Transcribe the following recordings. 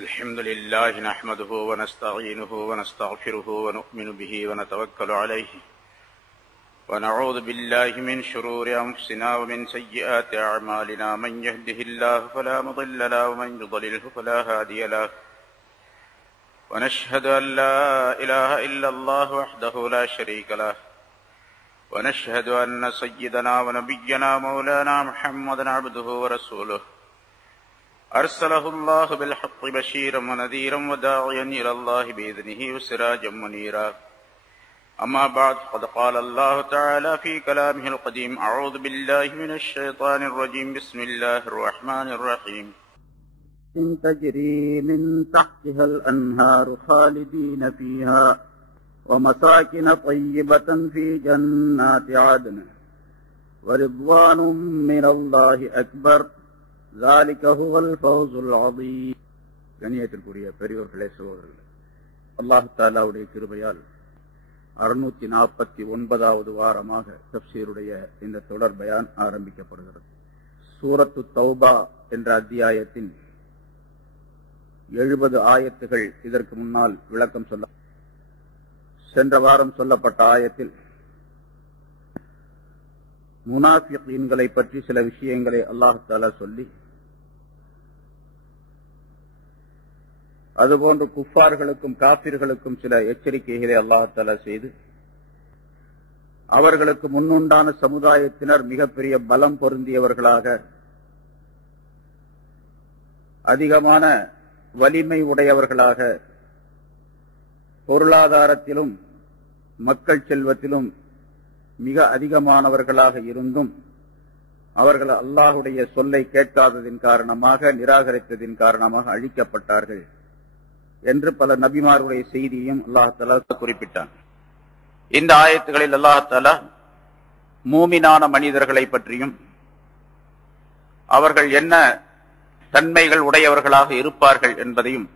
الحمد لله نحمده ونستعينه ونستغفره ونؤمن به ونتوكل عليه ونعوذ بالله من شرور أنفسنا ومن سيئات أعمالنا من يهده الله فلا مضل له ومن يضلله فلا هادي له ونشهد أن لا إله إلا الله وحده لا شريك له ونشهد أن سيدنا ونبينا مولانا محمدا عبده ورسوله أرسله الله بالحق بشيرا ونذيرا وداعيا إلى الله بإذنه وسراجا منيرا أما بعد قد قال الله تعالى في كلامه القديم أعوذ بالله من الشيطان الرجيم بسم الله الرحمن الرحيم إن تجري من تحتها الأنهار خالدين فيها ومساكن طيبة في جنات عدن ورضوان من الله أكبر ذلك هو الفوز العظيم. கண்ணியத்திற்குரிய பெரியோர்களே, சகோதரர்களே, அல்லாஹ் தஆலாவுடைய கிருபையால் 649வது வாரமாக தஃப்சீருடைய இந்த தொடர் பயான் ஆரம்பிக்கப்படுகிறது. சூரத்து தௌபா என்ற அத்தியாயத்தின் 70 ஆயத்துகள் இதற்கு முன்னால் விளக்கம் சொல்ல, சென்ற வாரம் சொல்லப்பட்ட ஆயத்தில் முனாஃபிகீன்களை பற்றி சில விஷயங்களை அல்லாஹ் தஆலா சொல்லி, அதுபோன்று குஃபார்களுக்கும் காபிர்களுக்கும் சில எச்சரிக்கைகளை அல்லாஹ் தஆலா செய்து, அவர்களுக்கு முன்னுண்டான சமுதாயத்தினர் மிகப்பெரிய பலம் பொருந்தியவர்களாக, அதிகமான வலிமை உடையவர்களாக, பொருளாதாரத்திலும் மக்கள் செல்வத்திலும் மிக அதிகமானவர்களாக இருந்தும் அவர்கள் அல்லாஹுடைய சொல்லை கேட்காததின் காரணமாக, நிராகரித்ததின் காரணமாக அழிக்கப்பட்டார்கள் என்று பல நபிமாருடைய செய்தியையும் அல்லாஹ் தஆலா குறிப்பிட்டான். இந்த ஆயத்துகளில் அல்லாஹ் தஆலா மூமினான மனிதர்களை பற்றியும் அவர்கள் என்ன தன்மைகள் உடையவர்களாக இருப்பார்கள் என்பதையும்,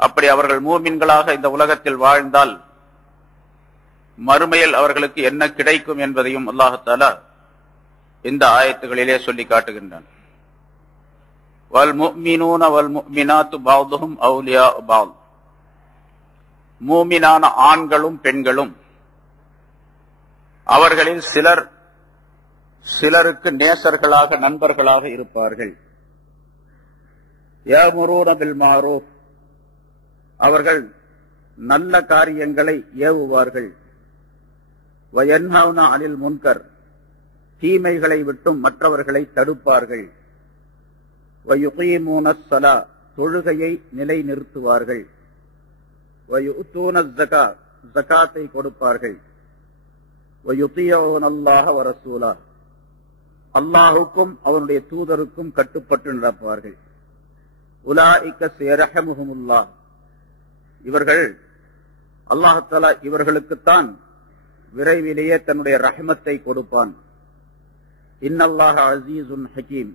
அப்படி அவர்கள் மூமின்களாக இந்த உலகத்தில் வாழ்ந்தால் மறுமையில் அவர்களுக்கு என்ன கிடைக்கும் என்பதையும் அல்லாஹ் தஆலா இந்த ஆயத்துகளிலே சொல்லி காட்டுகின்றான். வல் முஃமினூன வல் முஃமினாத்து பஅதுஹும் அவுலியாஉ பஅத். மூமினான ஆண்களும் பெண்களும் அவர்களில் சிலருக்கு நேசர்களாக, நண்பர்களாக இருப்பார்கள். யஅமுரூன பில் மஅரூஃப். அவர்கள் நல்ல காரியங்களை ஏவுவார்கள். வயன்ஹவுன அனில் முன்கர். தீமைகளை விட்டும் மற்றவர்களை தடுப்பார்கள். வயுகீமூனஸ் ஸலா. தொழுகையை நிலைநிறுத்துவார்கள். வயுத்தூனஸ் ஸகாத். ஸகாத்தை கொடுப்பார்கள். வயுதீஊனல்லாஹ வ ரசூலா. அல்லாஹ்வுக்கும் அவனுடைய தூதருக்கும் கட்டுப்பட்டு நடப்பார்கள். உலாயிக ஸயர்ஹமுஹுமுல்லாஹ். இவர்கள், அல்லாஹ் தஆலா இவர்களுக்குத்தான் விரைவிலேயே தன்னுடைய ரஹ்மத்தை கொடுப்பான். இன்னல்லாஹ அஸீஸுன் ஹகீம்.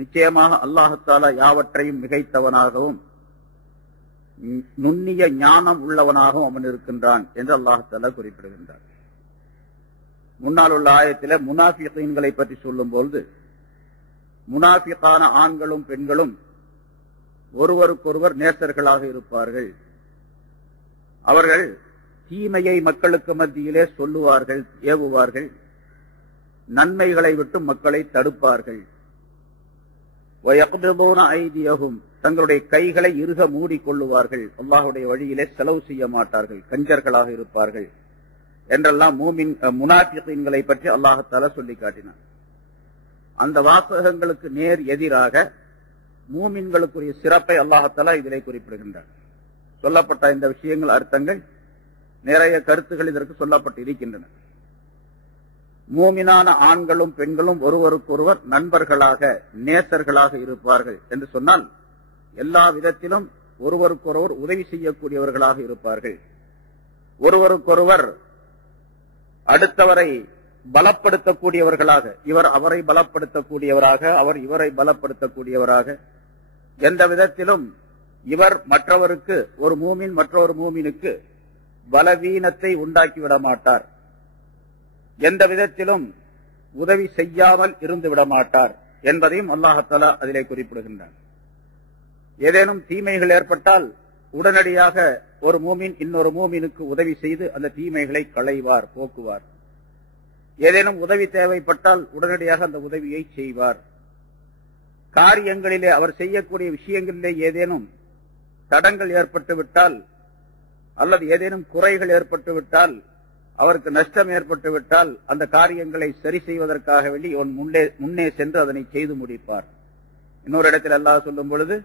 நிச்சயமாக அல்லாஹ் தஆலா யாவற்றையும் மிகைத்தவனாகவும் நுண்ணிய ஞானம் உள்ளவனாகவும் அவன் இருக்கின்றான் என்று அல்லாஹ் தஆலா குறிப்பிடுகின்றான். முன்னால் உள்ள ஆயத்திலே முனாஃபிகீன்களை பற்றி சொல்லும்போது, முனாஃபிகான ஆண்களும் பெண்களும் ஒருவருக்கொருவர் நேசர்களாக இருப்பார்கள். அவர்கள் தீமையை மக்களுக்கு மத்தியிலே சொல்லுவார்கள், ஏவுவார்கள். நன்மைகளை விட்டு மக்களை தடுப்பார்கள். வயக்பிதூன ஐதியஹும். தங்களுடைய கைகளை இறுக மூடிக்கொள்ளுவார்கள். அல்லாஹ்வுடைய வழியிலே செலவு செய்ய மாட்டார்கள், கஞ்சர்களாக இருப்பார்கள் என்றெல்லாம் முனாஃபிகீன்களை பற்றி அல்லாஹ் தஆலா சொல்லி காட்டினான். அந்த வாசகங்களுக்கு நேர் எதிராக மூமின்களுக்குரிய சிறப்பை அல்லாஹ் தஆலா இதிலே குறிப்பிடுகின்றார். சொல்லப்பட்ட இந்த விஷயங்கள், அர்த்தங்கள், நிறைய கருத்துகள் இதற்கு சொல்லப்பட்டு இருக்கின்றன. மூமினான ஆண்களும் பெண்களும் ஒருவருக்கொருவர் நண்பர்களாக, நேசர்களாக இருப்பார்கள் என்று சொன்னால், எல்லா விதத்திலும் ஒருவருக்கொருவர் உதவி செய்யக்கூடியவர்களாக இருப்பார்கள். ஒருவருக்கொருவர் அடுத்தவரை பலப்படுத்தக்கூடியவர்களாக, இவர் அவரை பலப்படுத்தக்கூடியவராக, அவர் இவரை பலப்படுத்தக்கூடியவராக, எந்த விதத்திலும் இவர் மற்றவருக்கு, ஒரு மூமின் மற்றொரு மூமினுக்கு பலவீனத்தை உண்டாக்கிவிட மாட்டார். எந்த விதத்திலும் உதவி செய்யாமல் இருந்து விட மாட்டார் என்பதையும் அல்லாஹ் தஆலா அதிலே குறிப்பிடுகின்றார். ஏதேனும் தீமைகள் ஏற்பட்டால் உடனடியாக ஒரு மூமின் இன்னொரு மூமினுக்கு உதவி செய்து அந்த தீமைகளை களைவார், போக்குவார். ஏதேனும் உதவி தேவைப்பட்டால் உடனடியாக அந்த உதவியை செய்வார். காரியங்களிலே அவர் செய்யக்கூடிய விஷயங்களிலே ஏதேனும் தடங்கள் ஏற்பட்டுவிட்டால் அல்லது ஏதேனும் குறைகள் ஏற்பட்டுவிட்டால், அவருக்கு நஷ்டம் ஏற்பட்டுவிட்டால் அந்த காரியங்களை சரி செய்வதற்காக வேண்டி முன்னே சென்று அதனை செய்து முடிப்பார். இன்னொரு இடத்தில் அல்லாஹ் சொல்லும் பொழுது,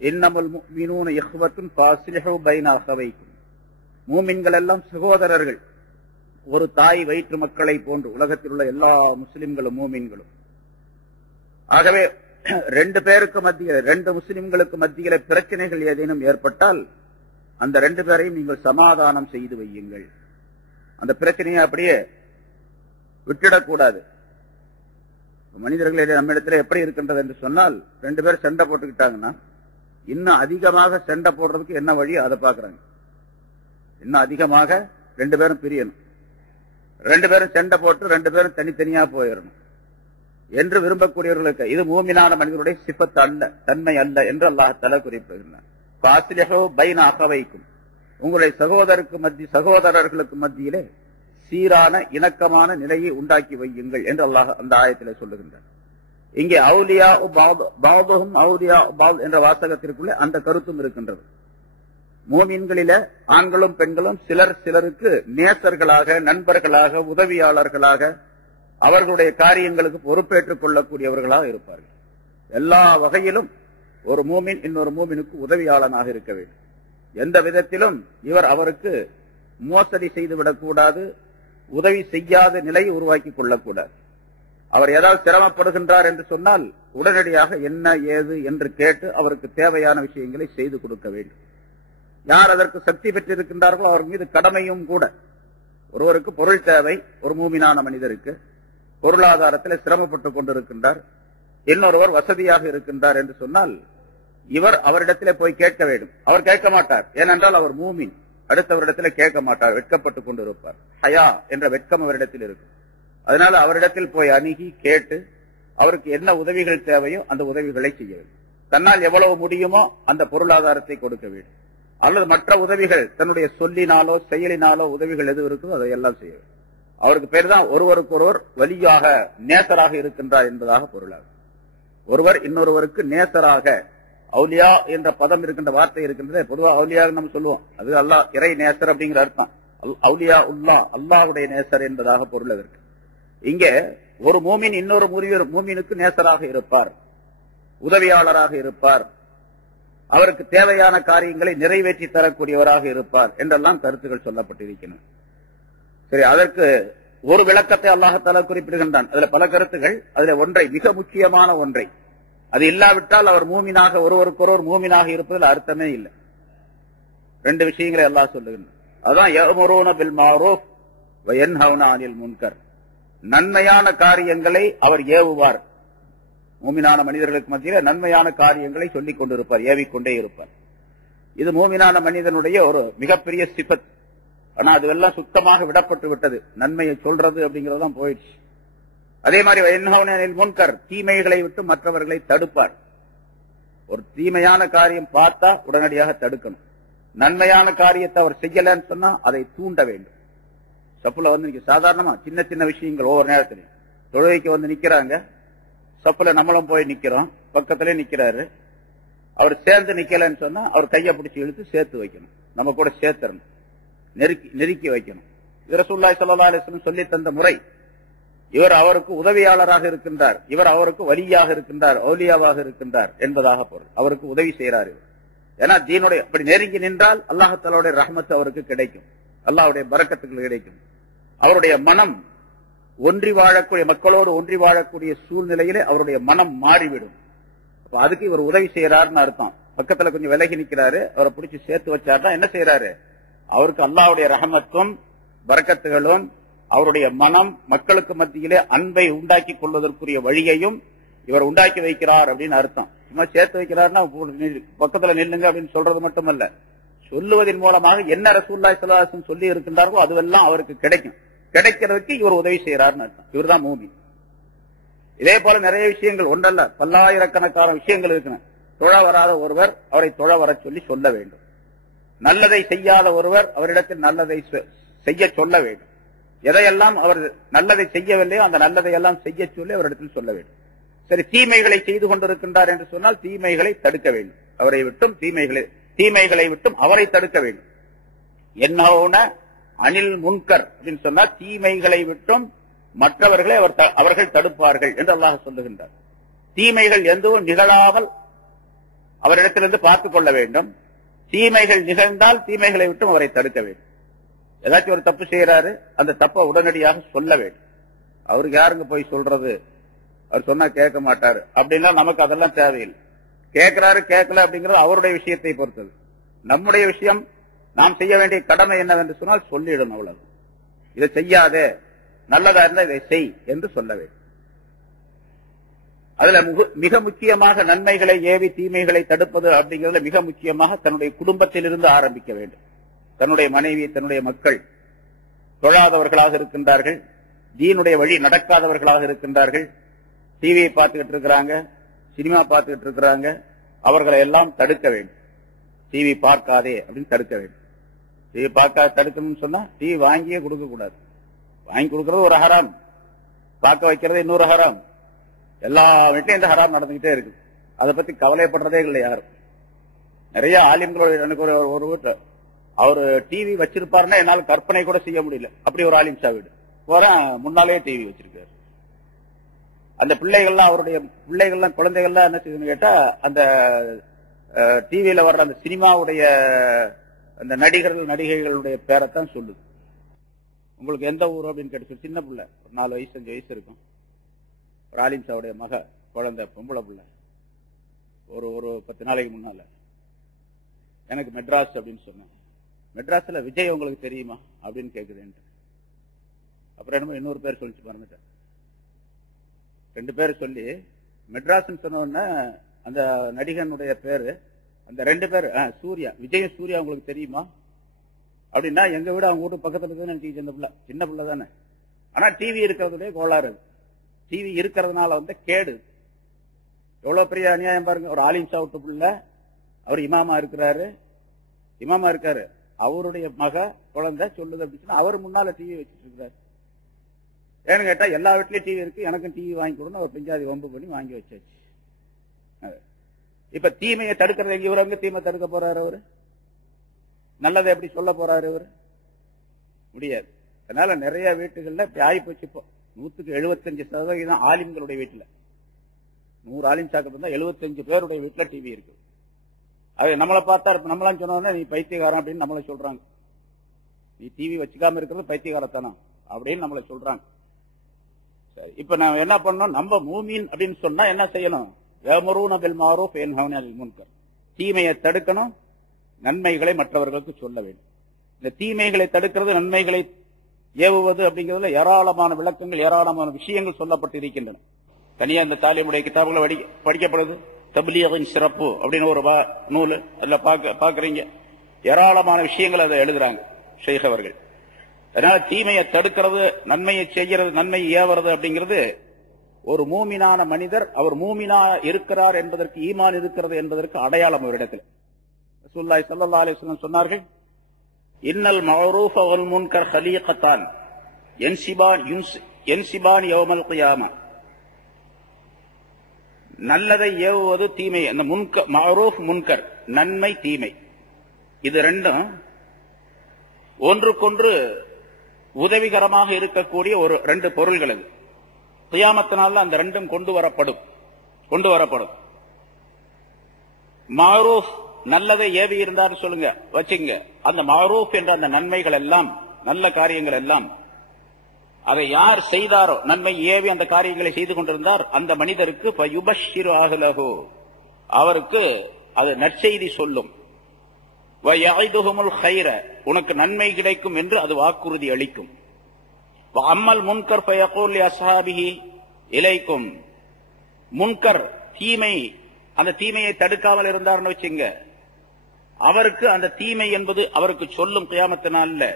இன்னமல் முஃமினூன இஹ்வத்துன் ஃபாஸ்லிஹு பைன அஹவைக்கும், மூமின்கள் எல்லாம் சகோதரர்கள், ஒரு தாய் வயிற்று மக்களை போன்று உலகத்தில் உள்ள எல்லா முஸ்லிம்களும் மூமின்களும். ஆகவே ரெண்டு பேருக்கு மத்தியில், ரெண்டு முஸ்லிம்களுக்கு மத்தியில பிரச்சனைகள் ஏதேனும் ஏற்பட்டால் அந்த ரெண்டு பேரையும் நீங்கள் சமாதானம் செய்து வையுங்கள். அந்த பிரச்சனையை அப்படியே விட்டுடக்கூடாது. மனிதர்கள் நம்ம இடத்துல எப்படி இருக்கின்றது என்று சொன்னால், ரெண்டு பேரும் சண்டை போட்டுக்கிட்டாங்கன்னா இன்னும் அதிகமாக சண்டை போடுறதுக்கு என்ன வழி அதை பாக்குறாங்க. இன்னும் அதிகமாக ரெண்டு பேரும் பிரியணும், ரெண்டு பேரும் சண்டை போட்டு ரெண்டு பேரும் தனித்தனியா போயிடணும் என்று விரும்பக்கூடியவர்களுக்கு இது மூமினான மனிதனுடைய சிபத்து அல்ல, தன்மை அல்ல என்று அல்லாஹ் தஆலா குறிப்பிடுகிறார். ஃபாஸ்லிஹு பைன அஹவைக்கும், உங்களுடைய சகோதரர்களுக்கு மத்தியிலே சீரான இணக்கமான நிலையை உண்டாக்கி வையுங்கள் என்று அல்லாஹ் அந்த ஆயத்திலே சொல்லுகின்றார். இங்கே அவுலியா பாதுஹும் அவுலியா பாத் என்ற வாசகத்திற்குள்ளே அந்த கருத்தும் இருக்கின்றது. மூமின்களில ஆண்களும் பெண்களும் சிலர் சிலருக்கு நேசர்களாக, நண்பர்களாக, உதவியாளர்களாக, அவர்களுடைய காரியங்களுக்கு பொறுப்பேற்றுக் கொள்ளக்கூடியவர்களாக இருப்பார்கள். எல்லா வகையிலும் ஒரு மூமின் இன்னொரு மூமினுக்கு உதவியாளனாக இருக்க வேண்டும். எந்த விதத்திலும் இவர் அவருக்கு மோசடி செய்துவிடக்கூடாது, உதவி செய்யாத நிலையை உருவாக்கி கொள்ளக்கூடாது. அவர் ஏதாவது சிரமப்படுகின்றார் என்று சொன்னால் உடனடியாக என்ன ஏது என்று கேட்டு அவருக்கு தேவையான விஷயங்களை செய்து கொடுக்க வேண்டும். யார் அதற்கு சக்தி பெற்றிருக்கின்றார்களோ அவர் மீது கடமையும் கூட. ஒருவருக்கு பொருள் தேவை, ஒரு மூமினான மனிதருக்கு பொருளாதாரத்தில் சிரமப்பட்டுக் கொண்டிருக்கின்றார், இன்னொருவர் வசதியாக இருக்கின்றார் என்று சொன்னால் இவர் அவரிடத்திலே போய் கேட்க வேண்டும். அவர் கேட்க மாட்டார், ஏனென்றால் அவர் மூமின். அடுத்தவரிடத்தில் கேட்க மாட்டார், வெட்கப்பட்டுக் கொண்டிருப்பார். ஹயா என்ற வெட்கம் அவரிடத்தில் இருக்கும். அதனால அவரிடத்தில் போய் அணுகி கேட்டு அவருக்கு என்ன உதவிகள் தேவையோ அந்த உதவிகளை செய்ய வேண்டும். தன்னால் எவ்வளவு முடியுமோ அந்த பொருளாதாரத்தை கொடுக்க வேண்டும். அல்லது மற்ற உதவிகள் தன்னுடைய சொல்லினாலோ செயலினாலோ உதவிகள் எது இருக்குதோ அதையெல்லாம் செய்ய வேண்டும். அவருக்கு பேர் தான் ஒருவருக்கொருவர் வலியாக நேசராக இருக்கின்றார் என்பதாக பொருளாகும். ஒருவர் இன்னொருவருக்கு நேசராக, அவுலியா என்ற பதம் இருக்கின்ற வார்த்தை இருக்கின்றது. பொதுவாக அவுலியாக நம்ம சொல்லுவோம், அது அல்லாஹ் இறை நேசர் அப்படிங்கிற அர்த்தம். அவுலியா உல்லா, அல்லாஹ்வுடைய நேசர் என்பதாக பொருள் அதற்கு. இங்கே ஒரு மூமின் இன்னொரு மூமினுக்கு நேசராக இருப்பார், உதவியாளராக இருப்பார், அவருக்கு தேவையான காரியங்களை நிறைவேற்றி தரக்கூடியவராக இருப்பார் என்றெல்லாம் கருத்துக்கள் சொல்லப்பட்டிருக்கின்றன. சரி, அதற்கு ஒரு விளக்கத்தை அல்லாஹ் தஆலா குறிப்பிடுகின்றான். அதுல பல கருத்துகள், அதுல ஒன்றை, மிக முக்கியமான ஒன்றை, அது இல்லாவிட்டால் அவர் மூமினாக, ஒருவருக்கொருவர் மூமினாக இருப்பதில் அர்த்தமே இல்லை. ரெண்டு விஷயங்களை அல்லாஹ் சொல்லுகின்றான். அதான் யஅமுரூன பில் மஅரூஃப் வ யன்ஹவுன அனில் முன்கர். நன்மையான காரியங்களை அவர் ஏவுவார். மூமினான மனிதர்களுக்கு மத்தியில் நன்மையான காரியங்களை சொல்லிக் கொண்டிருப்பார், ஏவிக்கொண்டே இருப்பார். இது மூமினான மனிதனுடைய ஒரு மிகப்பெரிய சிபத். ஆனா அதுவெல்லாம் சுத்தமாக விடப்பட்டு விட்டது. நன்மையை சொல்றது அப்படிங்கறதுதான் போயிடுச்சு. அதே மாதிரி யன்ஹவுன அனில் முன்கர், தீமைகளை விட்டு மற்றவர்களை தடுப்பார். ஒரு தீமையான காரியம் பார்த்தா உடனடியாக தடுக்கணும். நன்மையான காரியத்தை அவர் செய்யலன்னு சொன்னா அதை தூண்ட வேண்டும். சப்புல வந்து சாதாரணமா சின்ன சின்ன விஷயங்கள் ஒவ்வொரு நேரத்திலையும் தொழுகைக்கு வந்து நிக்கிறாங்க, சப்புல நம்மளும் போய் நிக்கிறோம், பக்கத்திலே நிக்கிறாரு, அவர் சேர்ந்து நிக்கலன்னு சொன்னா அவர் கையை பிடிச்சி இழுத்து சேர்த்து வைக்கணும், நம்ம கூட சேர்த்தரணும், நெருக்கி வைக்கணும். இது ரசூலுல்லாஹி ஸல்லல்லாஹு அலைஹி வஸல்லம் சொல்லி தந்த முறை. இவர் அவருக்கு உதவியாளராக இருக்கின்றார், இவர் அவருக்கு வலியாக இருக்கின்றார், அவுலியாவாக இருக்கின்றார் என்பதாக பொருள். அவருக்கு உதவி செய்யறாரு. ஏன்னா தீனுடைய அப்படி நெருங்கி நின்றால் அல்லாஹ் தஆலாவுடைய ரஹ்மத் அவருக்கு கிடைக்கும், அல்லாஹ்வுடைய பரக்கத்துகள் கிடைக்கும். அவருடைய மனம் ஒன்றி வாழக்கூடிய, மக்களோடு ஒன்றி வாழக்கூடிய சூழ்நிலையிலே அவருடைய மனம் மாறிவிடும். அதுக்கு இவர் உதவி செய்யறாருன்னு அர்த்தம். பக்கத்துல கொஞ்சம் விலகி நிக்கிறாரு, அவரை பிடிச்சி சேர்த்து வச்சாருன்னா என்ன செய்யறாரு, அவருக்கு அல்லாஹ்வுடைய ரஹமத்தும் பரக்கத்துகளும், அவருடைய மனம் மக்களுக்கு மத்தியிலே அன்பை உண்டாக்கி கொள்வதற்குரிய வழியையும் இவர் உண்டாக்கி வைக்கிறார் அப்படின்னு அர்த்தம். சும்மா சேர்த்து வைக்கிறாருன்னா பக்கத்துல நில்லுங்க அப்படின்னு சொல்றது மட்டுமல்ல, சொல்லுவதன் மூலமாக என்ன ரசூலுல்லாஹி ஸல்லல்லாஹு அலைஹி வஸல்லம் சொல்லி இருக்கின்றார்களோ அதுவெல்லாம் அவருக்கு கிடைக்கும். கிடைக்கிறதுக்கு இவர் உதவி செய்யறாருன்னு அர்த்தம். இவர் தான் மூமின். இதே போல நிறைய விஷயங்கள், ஒன்றல்ல பல்லாயிரக்கணக்கான விஷயங்கள் இருக்கு. தொழ வராத ஒருவர் அவரை தொழ வர சொல்லி சொல்ல வேண்டும். நல்லதை செய்யாத ஒருவர் அவரிடத்தில் நல்லதை செய்ய சொல்ல வேண்டும். எதையெல்லாம் அவர் நல்லதை செய்யவில்லையோ அந்த நல்லதை எல்லாம் செய்ய சொல்லி அவரிடத்தில் சொல்ல வேண்டும். சரி, தீமைகளை செய்து கொண்டிருக்கின்றார் என்று சொன்னால் தீமைகளை தடுக்க வேண்டும். அவரை விட்டும் தீமைகளை விட்டும் அவரை தடுக்க வேண்டும். என்ன அனில் முன்கர் அப்படின்னு சொன்னால் தீமைகளை விட்டும் மற்றவர்களை அவர்கள் தடுப்பார்கள் என்று அல்லாஹ் சொல்லுகின்றார். தீமைகள் எதுவும் நிகழாமல் அவரிடத்திலிருந்து பார்த்துக் கொள்ள வேண்டும். தீமைகள் நிகழ்ந்தால் தீமைகளை விட்டும் அவரை தடுக்க வேண்டும். ஏதாச்சும் ஒரு தப்பு செய்யறாரு, அந்த தப்பை உடனடியாக சொல்ல வேண்டும். அவருக்கு யாருங்க போய் சொல்றது, அவர் சொன்னா கேட்க மாட்டாரு அப்படின்னா நமக்கு அதெல்லாம் தேவையில்லை. கேட்கிறாரு கேட்கல அப்படிங்கிறது அவருடைய விஷயத்தை பொறுத்தது. நம்முடைய விஷயம், நாம் செய்ய வேண்டிய கடமை என்னவென்று சொன்னால் சொல்லிடணும். அவ்வளவு, இதை செய்யாதே, நல்லதா இருந்தா இதை செய் என்று சொல்ல வேண்டும். அதுல மிக முக்கியமாக நன்மைகளை ஏவி தீமைகளை தடுப்பது அப்படிங்கிறதுல மிக முக்கியமாக தன்னுடைய குடும்பத்திலிருந்து ஆரம்பிக்க வேண்டும். தன்னுடைய மனைவி, தன்னுடைய மக்கள் தொழாதவர்களாக இருக்கின்றார்கள், தீனுடைய வழி நடக்காதவர்களாக இருக்கின்றார்கள், டிவியை பார்த்துக்கிட்டு இருக்கிறாங்க, சினிமா பார்த்துக்கிட்டு இருக்கிறாங்க, அவர்களை எல்லாம் தடுக்க வேண்டும். டிவி பார்க்காதே அப்படின்னு தடுக்க வேண்டும். டிவி பார்க்காத தடுக்கணும்னு சொன்னா டிவி வாங்கியே கொடுக்க கூடாது. வாங்கி கொடுக்கறது ஒரு ஹராம், பார்க்க வைக்கிறது இன்னொரு ஹராம். எல்லா வீட்லயும் இந்த ஹராம் நடந்துகிட்டே இருக்கு. அதை பத்தி கவலைப்படுறதே இல்லை யாரும். நிறைய ஆலிம்களோட, எனக்கு ஒரு வீட்டு அவரு டிவி வச்சிருப்பாருன்னா என்னால கற்பனை கூட செய்ய முடியல. அப்படி ஒரு ஆலிம் ஷா வீடு போறேன், முன்னாலே டிவி வச்சிருக்காரு. அந்த பிள்ளைகள்லாம், அவருடைய பிள்ளைகள்லாம், குழந்தைகள்லாம் என்ன செய்யுதுன்னு கேட்டா, அந்த டிவியில வர்ற அந்த சினிமாவுடைய அந்த நடிகர்கள் நடிகைகளுடைய பேரைத்தான் சொல்லுது. உங்களுக்கு எந்த ஊர் அப்படின்னு கேட்டு, சின்ன பிள்ளை, 4 வயசு 5 வயசு இருக்கும், ஒரு ஆலிம் ஷாவுடைய மக குழந்தை, பொம்பளை பிள்ளை, ஒரு 10 நாளைக்கு முன்னால எனக்கு மெட்ராஸ் அப்படின்னு சொன்னேன். மெட்ராஸ்ல விஜய் உங்களுக்கு தெரியுமா அப்படின்னு கேக்குது. அப்புறம் என்னமோ இன்னொரு பேர் சொல்லிச்சு மறந்துட்டேன். 2 பேர் சொல்லி மெட்ராஸ் சொன்ன உடனே அந்த நடிகனுடைய பேரு, அந்த 2 பேர் சூர்யா, விஜய் சூர்யா உங்களுக்கு தெரியுமா அப்படின்னா, எங்க வீடு அவங்க வீட்டு பக்கத்துல இருக்குன்னு சின்ன பிள்ளை தானே. ஆனா டிவி இருக்கிறதுலே கோளாறு. டிவி இருக்கிறதுனால கேடு. எவ்வளவு பெரிய அநியாயம் பாருங்க. ஒரு ஆலிம் ஷா விட்டு பிள்ளை, அவர் இமாமா இருக்காரு, அவருடைய மக குழந்தை சொல்லுது அப்படின்னு அவர் முன்னால டிவி வச்சுட்டு இருக்காரு. ஏன்னு கேட்டா எல்லா வீட்லயும் டிவி இருக்கு, எனக்கும் டிவி வாங்கி கொடுன்னு அவர் பெஞ்சாதி வம்பு பண்ணி வாங்கி வச்சாச்சு. இப்ப தீமையை தடுக்கிறது எங்க? இவரங்க தீமை தடுக்க போறாரு, அவரு நல்லதை எப்படி சொல்ல போறாரு? இவரு முடியாது. அதனால நிறைய வீட்டுகள்ல இப்படி ஆகி போச்சு. இப்போ 175% ஆலிம்களுடைய வீட்டுல, 100 ஆலிம் சாக்கு இருந்தா 75 பேருடைய வீட்டுல டிவி இருக்கு. அது நம்மளை பார்த்தா நம்மளாம் சொன்னோம்னா நீ பைத்தியகாரம் அப்படின்னு நம்மளை சொல்றாங்க. நீ டிவி வச்சுக்காம இருக்கிறது பைத்தியகாரத்தானா அப்படின்னு நம்மளை சொல்றாங்க. சரி, இப்ப நான் என்ன பண்ணோம்? நம்ம மூமின் அப்படின்னு சொன்னா என்ன செய்யணும்? யஅமுரூன பில் மஅரூஃப் வயன்ஹவுன அனில் முன்கர். தீமையை தடுக்கணும், நன்மைகளை மற்றவர்களுக்கு சொல்ல வேண்டும். இந்த தீமைகளை தடுக்கிறது, நன்மைகளை ஏவுவது அப்படிங்கிறதுல ஏராளமான விளக்கங்கள், ஏராளமான விஷயங்கள் சொல்லப்பட்டு இருக்கின்றன. தனியா இந்த தாலிமுடைய கிதாபுகளை படிக்கப்படுது. தப்லீகின் சிறப்பு அப்படின்னு ஒரு நூல், அதுல பாக்குறீங்க, ஏராளமான விஷயங்கள் அதை எழுதுறாங்க ஷேக் அவர்கள். அதனால தீமையை தடுக்கிறது, நன்மையை செய்யறது, நன்மையை ஏவுறது அப்படிங்கிறது ஒரு மூமினான மனிதர், அவர் மூமினா இருக்கிறார் என்பதற்கு, ஈமான் இருக்கிறது என்பதற்கு அடையாளம் அவரிடத்தில். ரசூலுல்லாஹி ஸல்லல்லாஹு அலைஹி வஸல்லம் சொன்னார்கள், இன்னல் மஅரூஃப வல் முன்கர் ஹலீகத்தான் யன்சிபான் யௌமல் கியாமா. நல்லதை ஏவுவது, தீமை, அந்த மஅரூஃப் முன்கர், நன்மை தீமை, இது ரெண்டும் ஒன்றுக்கொன்று உதவிகரமாக இருக்கக்கூடிய ஒரு 2 பொருள்கள். அது கியாமத்தினால அந்த ரெண்டும் கொண்டு வரப்படும். மஅரூஃப் நல்லதை ஏவி இருந்தார் சொல்லுங்க வச்சுங்க, அந்த மஅரூஃப் என்ற அந்த நன்மைகள் எல்லாம், நல்ல காரியங்கள் எல்லாம், அதை யார் செய்தாரோ, நன்மை ஏவி அந்த காரியங்களை செய்து கொண்டிருந்தார், அந்த மனிதருக்கு ஃபயுபஷ்ஷிரு அஹ்லஹு, அவருக்கு அது நற்செய்தி சொல்லும். வயஇதுஹுமுல் கைர, உனக்கு நன்மை கிடைக்கும் என்று அது வாக்குறுதி அளிக்கும். அம்மல் முன்கர் ஃபயகூல் லி அஸ்ஹாபிஹி இலைக்கும். முன்கர் தீமை, அந்த தீமையை தடுக்காமல் இருந்தார்னு வச்சுங்க, அவருக்கு அந்த தீமை என்பது அவருக்கு சொல்லும் கியாமத்தினால,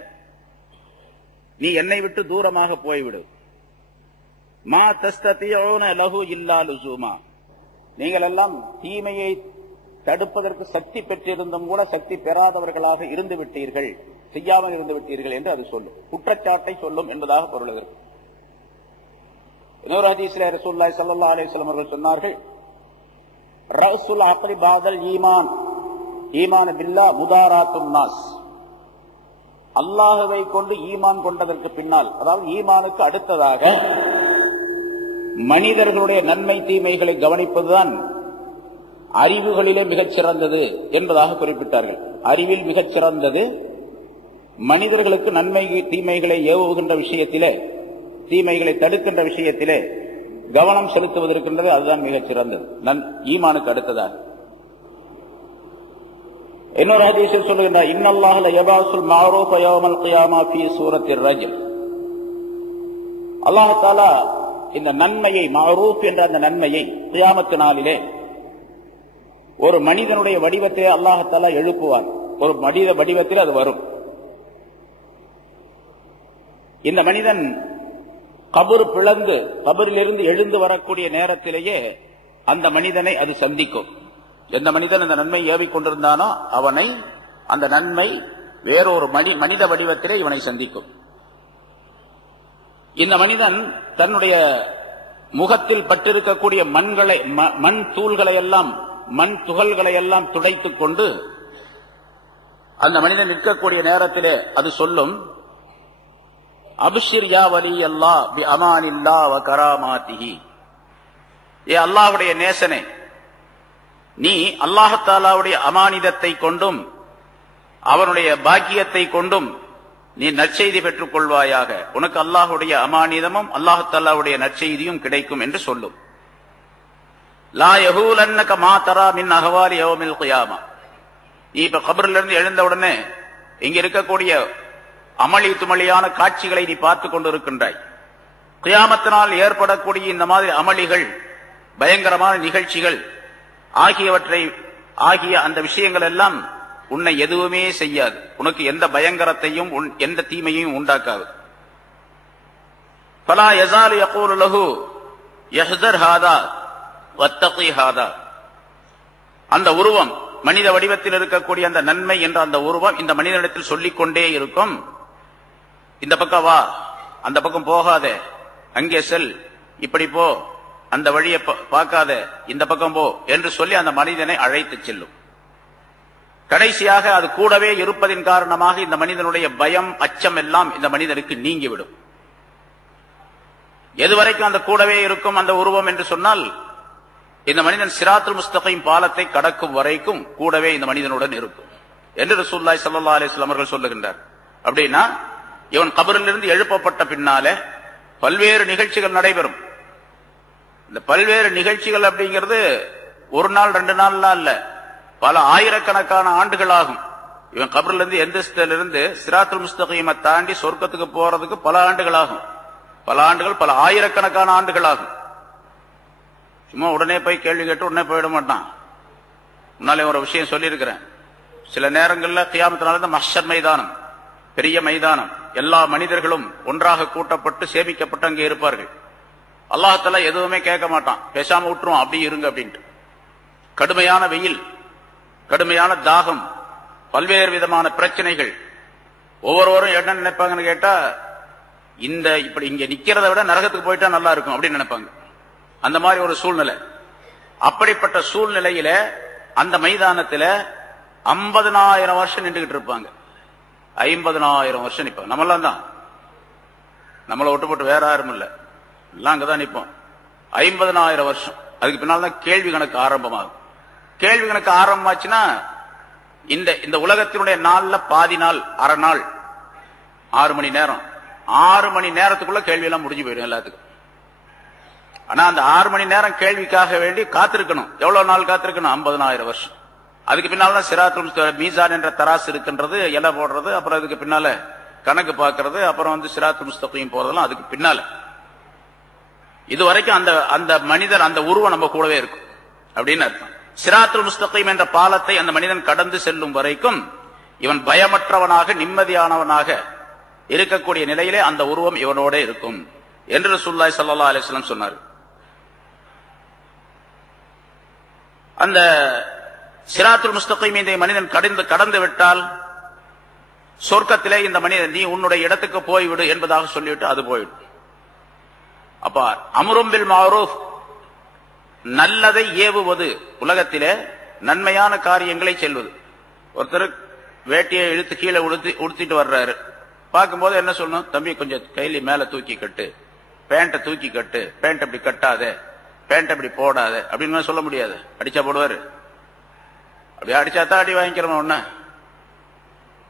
நீ என்னை விட்டு தூரமாக போய்விடு. மா தஸ்ததியூன லஹு இல்லா லுஸூமா, நீங்கள் எல்லாம் தீமையை தடுப்பதற்கு சக்தி பெற்றிருந்தும் கூட சக்தி பெறாதவர்களாக இருந்து விட்டீர்கள், செய்யாமல் இருந்து விட்டீர்கள் என்று அது சொல்லும், குற்றச்சாட்டை சொல்லும் என்பதாக பொருள் இருக்கு. இன்னொரு ஹதீஸ்ல ரசூலுல்லாஹி ஸல்லல்லாஹு அலைஹி வஸல்லம் அவர்கள் சொன்னார்கள், ரஅஸுல் அக்லி பாதல் ஈமான், ஈமான் பில்லாஹ் முதாராத்துன் நாஸ், அல்லாஹ்வை கொண்டு ஈமான் கொண்டதற்கு பின்னால், அதாவது ஈமானுக்கு அடுத்ததாக மனிதர்களுடைய நன்மை தீமைகளை கவனிப்பதுதான் அறிவுகளிலே மிகச் சிறந்தது என்பதாக குறிப்பிட்டார்கள். அறிவில் மிகச் சிறந்தது மனிதர்களுக்கு நன்மை தீமைகளை ஏவுகின்ற விஷயத்திலே, தீமைகளை தடுக்கின்ற விஷயத்திலே கவனம் செலுத்துவது இருக்கின்றது, அதுதான் மிகச் சிறந்தது ஈமானுக்கு அடுத்ததாக. இன்னொரு ஹதீஸில் சொல்லுகின்றார், இன்னல்லாஹ லயபாசுல் மஅரூஃப யௌமல் கியாமா ஃபீ சூரத்திர் ரஜுல், அல்லாஹ் தஆலா இந்த நன்மையை, மஅரூஃப் என்ற அந்த நன்மையை கியாமத் நாளிலே ஒரு மனிதனுடைய வடிவத்தை அல்லாஹ் தஆலா எழுப்புவார். ஒரு மனித வடிவத்தில் அது வரும். இந்த மனிதன் கபர் பிளந்து கபரிலிருந்து எழுந்து வரக்கூடிய நேரத்திலேயே அந்த மனிதனை அது சந்திக்கும். எந்த மனிதன் அந்த நன்மை ஏவிக் கொண்டிருந்தானோ அவனை அந்த நன்மை வேறொரு மனித வடிவத்திலே இவனை சந்திக்கும். இந்த மனிதன் தன்னுடைய முகத்தில் பட்டிருக்கக்கூடிய மண் தூள்களை எல்லாம், மண் துகள்களை எல்லாம் துடைத்துக் கொண்டு அந்த மனிதன் நிற்கக்கூடிய நேரத்திலே அது சொல்லும், அப்ஷிர் யா வலி அல்லாஹ் பி அமானில்லாஹ் வ கராமாத்திஹி, ஏ அல்லாஹ்வுடைய நேசனே, நீ அல்லாஹ் தஆலாவுடைய அமானிதத்தை கொண்டும் அவனுடைய பாக்கியத்தை கொண்டும் நீ நற்செய்தி பெற்றுக் கொள்வாயாக, உனக்கு அல்லாஹ்வுடைய அமானிதமும் அல்லாஹ் தஆலாவுடைய நற்செய்தியும் கிடைக்கும் என்று சொல்லும். லா யஹூலன்னக மா தரா மின் அஹ்வாலி யௌமில் கியாமா, நீ இப்ப கபரில் இருந்து எழுந்த உடனே இங்க இருக்கக்கூடிய அமளி துமளியான காட்சிகளை நீ பார்த்துக் கொண்டிருக்கின்றாய். கியாமத்தினால் ஏற்படக்கூடிய இந்த மாதிரி அமளிகள், பயங்கரமான நிகழ்ச்சிகள் ஆகிய அந்த விஷயங்கள் எல்லாம் உன்னை எதுவுமே செய்யாது, உனக்கு எந்த பயங்கரத்தையும் எந்த தீமையையும் உண்டாக்காது. ஃபலா யஸாலு யகூலு லஹு யஹ்தர் ஹாதா வத்தகி ஹாதா, அந்த உருவம், மனித வடிவத்தில் இருக்கக்கூடிய அந்த நன்மை என்ற அந்த உருவம் இந்த மனிதனிடத்தில் சொல்லிக்கொண்டே இருக்கும், இந்த பக்கம் வா, அந்த பக்கம் போகாதே, அங்கே செல், இப்படி போ, அந்த வழியை பார்க்காத, இந்த பக்கம் போ என்று சொல்லி அந்த மனிதனை அழைத்து செல்லும். கடைசியாக அது கூடவே இருப்பதின் காரணமாக இந்த மனிதனுடைய பயம், அச்சம் எல்லாம் இந்த மனிதனுக்கு நீங்கிவிடும். எதுவரைக்கும் அந்த கூடவே இருக்கும் அந்த உருவம் என்று சொன்னால், இந்த மனிதன் சிராத்துல் முஸ்தகீம் பாலத்தை கடக்கும் வரைக்கும் கூடவே இந்த மனிதனுடன் இருக்கும் என்று ரசூலுல்லாஹி ஸல்லல்லாஹு அலைஹி வஸல்லம் அவர்கள் சொல்லுகின்றார். அப்படின்னா இவன் கபரிலிருந்து எழுப்பப்பட்ட பின்னாலே பல்வேறு நிகழ்ச்சிகள் நடைபெறும். இந்த பல்வேறு நிகழ்ச்சிகள் அப்படிங்கிறது ஒரு நாள் 2 நாள்லாம் இல்ல, பல ஆயிரக்கணக்கான ஆண்டுகள் ஆகும். இவன் கபரிலிருந்து எந்திரத்திலிருந்து சிராத்துல் முஸ்தகீமை தாண்டி சொர்க்கத்துக்கு போறதுக்கு பல ஆண்டுகள் ஆகும். பல ஆண்டுகள், பல ஆயிரக்கணக்கான ஆண்டுகள் ஆகும். சும்மா உடனே போய் கேள்வி கேட்டு உடனே போயிட மாட்டான். முன்னாலே ஒரு விஷயம் சொல்லியிருக்கிறேன், சில நேரங்களில் கியாமத்தினால மஹ்ஷர் மைதானம், பெரிய மைதானம், எல்லா மனிதர்களும் ஒன்றாக கூட்டப்பட்டு சேமிக்கப்பட்டு அங்கே இருப்பார்கள். அல்லாஹ் தஆலா எதுவுமே கேட்க மாட்டான், பேசாம விட்டுருவோம், அப்படி இருங்க அப்படின்ட்டு. கடுமையான வெயில், கடுமையான தாகம், பல்வேறு விதமான பிரச்சனைகள். ஒவ்வொருவரும் என்ன நினைப்பாங்கன்னு கேட்டா, இப்படி இங்க நிக்கிறத விட நரகத்துக்கு போயிட்டா நல்லா இருக்கும் அப்படின்னு நினைப்பாங்க. அந்த மாதிரி ஒரு சூழ்நிலை. அப்படிப்பட்ட சூழ்நிலையில அந்த மைதானத்துல 50,000 வருஷம் நின்றுகிட்டு இருப்பாங்க. 50,000 வருஷம் நிற்போம். நம்மளாம் தான், நம்மளை விட்டு போட்டு வேற யாரும் இல்ல, எல்லாம் அங்கதான் நிற்போம். 50,000 வருஷம். அதுக்கு பின்னால்தான் கேள்வி கணக்கு ஆரம்பமாகும். கேள்வி கணக்கு ஆரம்பமாச்சுன்னா இந்த உலகத்தினுடைய நாள்ல பாதி நாள், அரை நாள், 6 மணி நேரம். 6 மணி நேரத்துக்குள்ள கேள்வி எல்லாம் முடிஞ்சு போயிடும் எல்லாத்துக்கும். ஆனா அந்த 6 மணி நேரம் கேள்விக்காக வேண்டி காத்திருக்கணும். எவ்வளவு நாள் காத்திருக்கணும்? 50,000 வருஷம். அதுக்கு பின்னால்தான் சிராத்துல் மீசான் என்ற தராசு இருக்கின்றது, எலை போடுறது, அப்புறம் அதுக்கு பின்னால கணக்கு பார்க்கறது, அப்புறம் சிராத்துல் முஸ்தகீம் போறதெல்லாம் அதுக்கு பின்னால. இதுவரைக்கும் அந்த மனிதர், அந்த உருவம் நம்ம கூடவே இருக்கும் அப்படின்னு அர்த்தம். சிராத்துல் முஸ்தகீம் என்ற பாலத்தை அந்த மனிதன் கடந்து செல்லும் வரைக்கும் இவன் பயமற்றவனாக, நிம்மதியானவனாக இருக்கக்கூடிய நிலையிலே அந்த உருவம் இவனோட இருக்கும் என்று ரசூலுல்லாஹி ஸல்லல்லாஹு அலைஹி வஸல்லம் சொன்னார். அந்த சிராத்துல் முஸ்தகீம் இந்த மனிதன் கடந்து விட்டால் சொர்க்கத்திலே இந்த மனிதன் நீ உன்னுடைய இடத்துக்கு போய்விடு என்பதாக சொல்லிவிட்டு அது போய்விடும். அப்ப அம்ரும் பில் மஅரூஃப் நல்லதை ஏவுவது, உலகத்திலே நன்மையான காரியங்களை செல்வது. ஒருத்தர் வேட்டியை இழுத்து கீழே உடுத்திட்டு வர்றாரு, பார்க்கும்போது என்ன சொல்லணும், தம்பி கொஞ்சம் கையில மேல தூக்கி கட்டு, பேண்ட்டை தூக்கி கட்டு, பேண்ட் அப்படி கட்டாத, பேண்ட் அப்படி போடாத அப்படின்னு சொல்ல முடியாது. அடிச்சா போடுவாரு, அப்படி அடிச்சா தான் அடி வாங்கிக்கிறோம். ஒண்ணு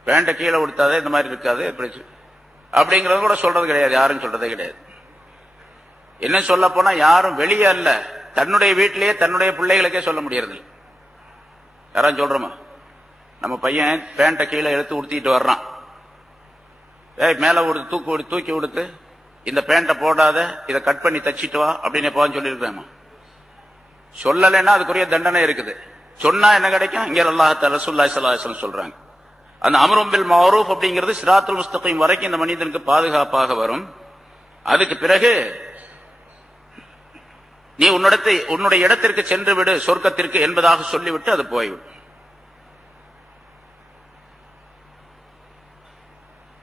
பேண்ட்டை கீழே உடுத்தாத, இந்த மாதிரி இருக்காது அப்படிங்கறது கூட சொல்றது கிடையாது, யாரும் சொல்றதே கிடையாது. என்ன சொல்ல போனா யாரும் வெளியே அல்ல, தன்னுடைய வீட்டிலேயே தன்னுடைய பிள்ளைகளுக்கே சொல்ல முடியறது. யாரும் சொல்றோமா, நம்ம பையன் பேண்ட்டை கீழே எடுத்து உடுத்திட்டு வர்றான், மேல தூக்கி உடுத்து, இந்த பேண்ட்டை போடாத, இதை கட் பண்ணி தச்சிட்டு வா அப்படின்னு எப்போன்னு சொல்லியிருக்கேன். சொல்லலைன்னா அதுக்குரிய தண்டனை இருக்குது. சொன்னா என்ன கிடைக்கும்? இங்க அல்லாஹ் ரசூலுல்லாஹி ஸல்லல்லாஹு அலைஹி வஸல்லம் சொல்றாங்க, அந்த அம்ரும் பில் மஅரூஃப் அப்படிங்கிறது சிராத்துல் முஸ்தகீம் வரைக்கும் இந்த மனிதனுக்கு பாதுகாப்பாக வரும். அதுக்கு பிறகு நீ உன்னுடைய இடத்திற்கு சென்று விடு சொர்க்கத்திற்கு என்பதாக சொல்லிவிட்டு அது போய்விடும்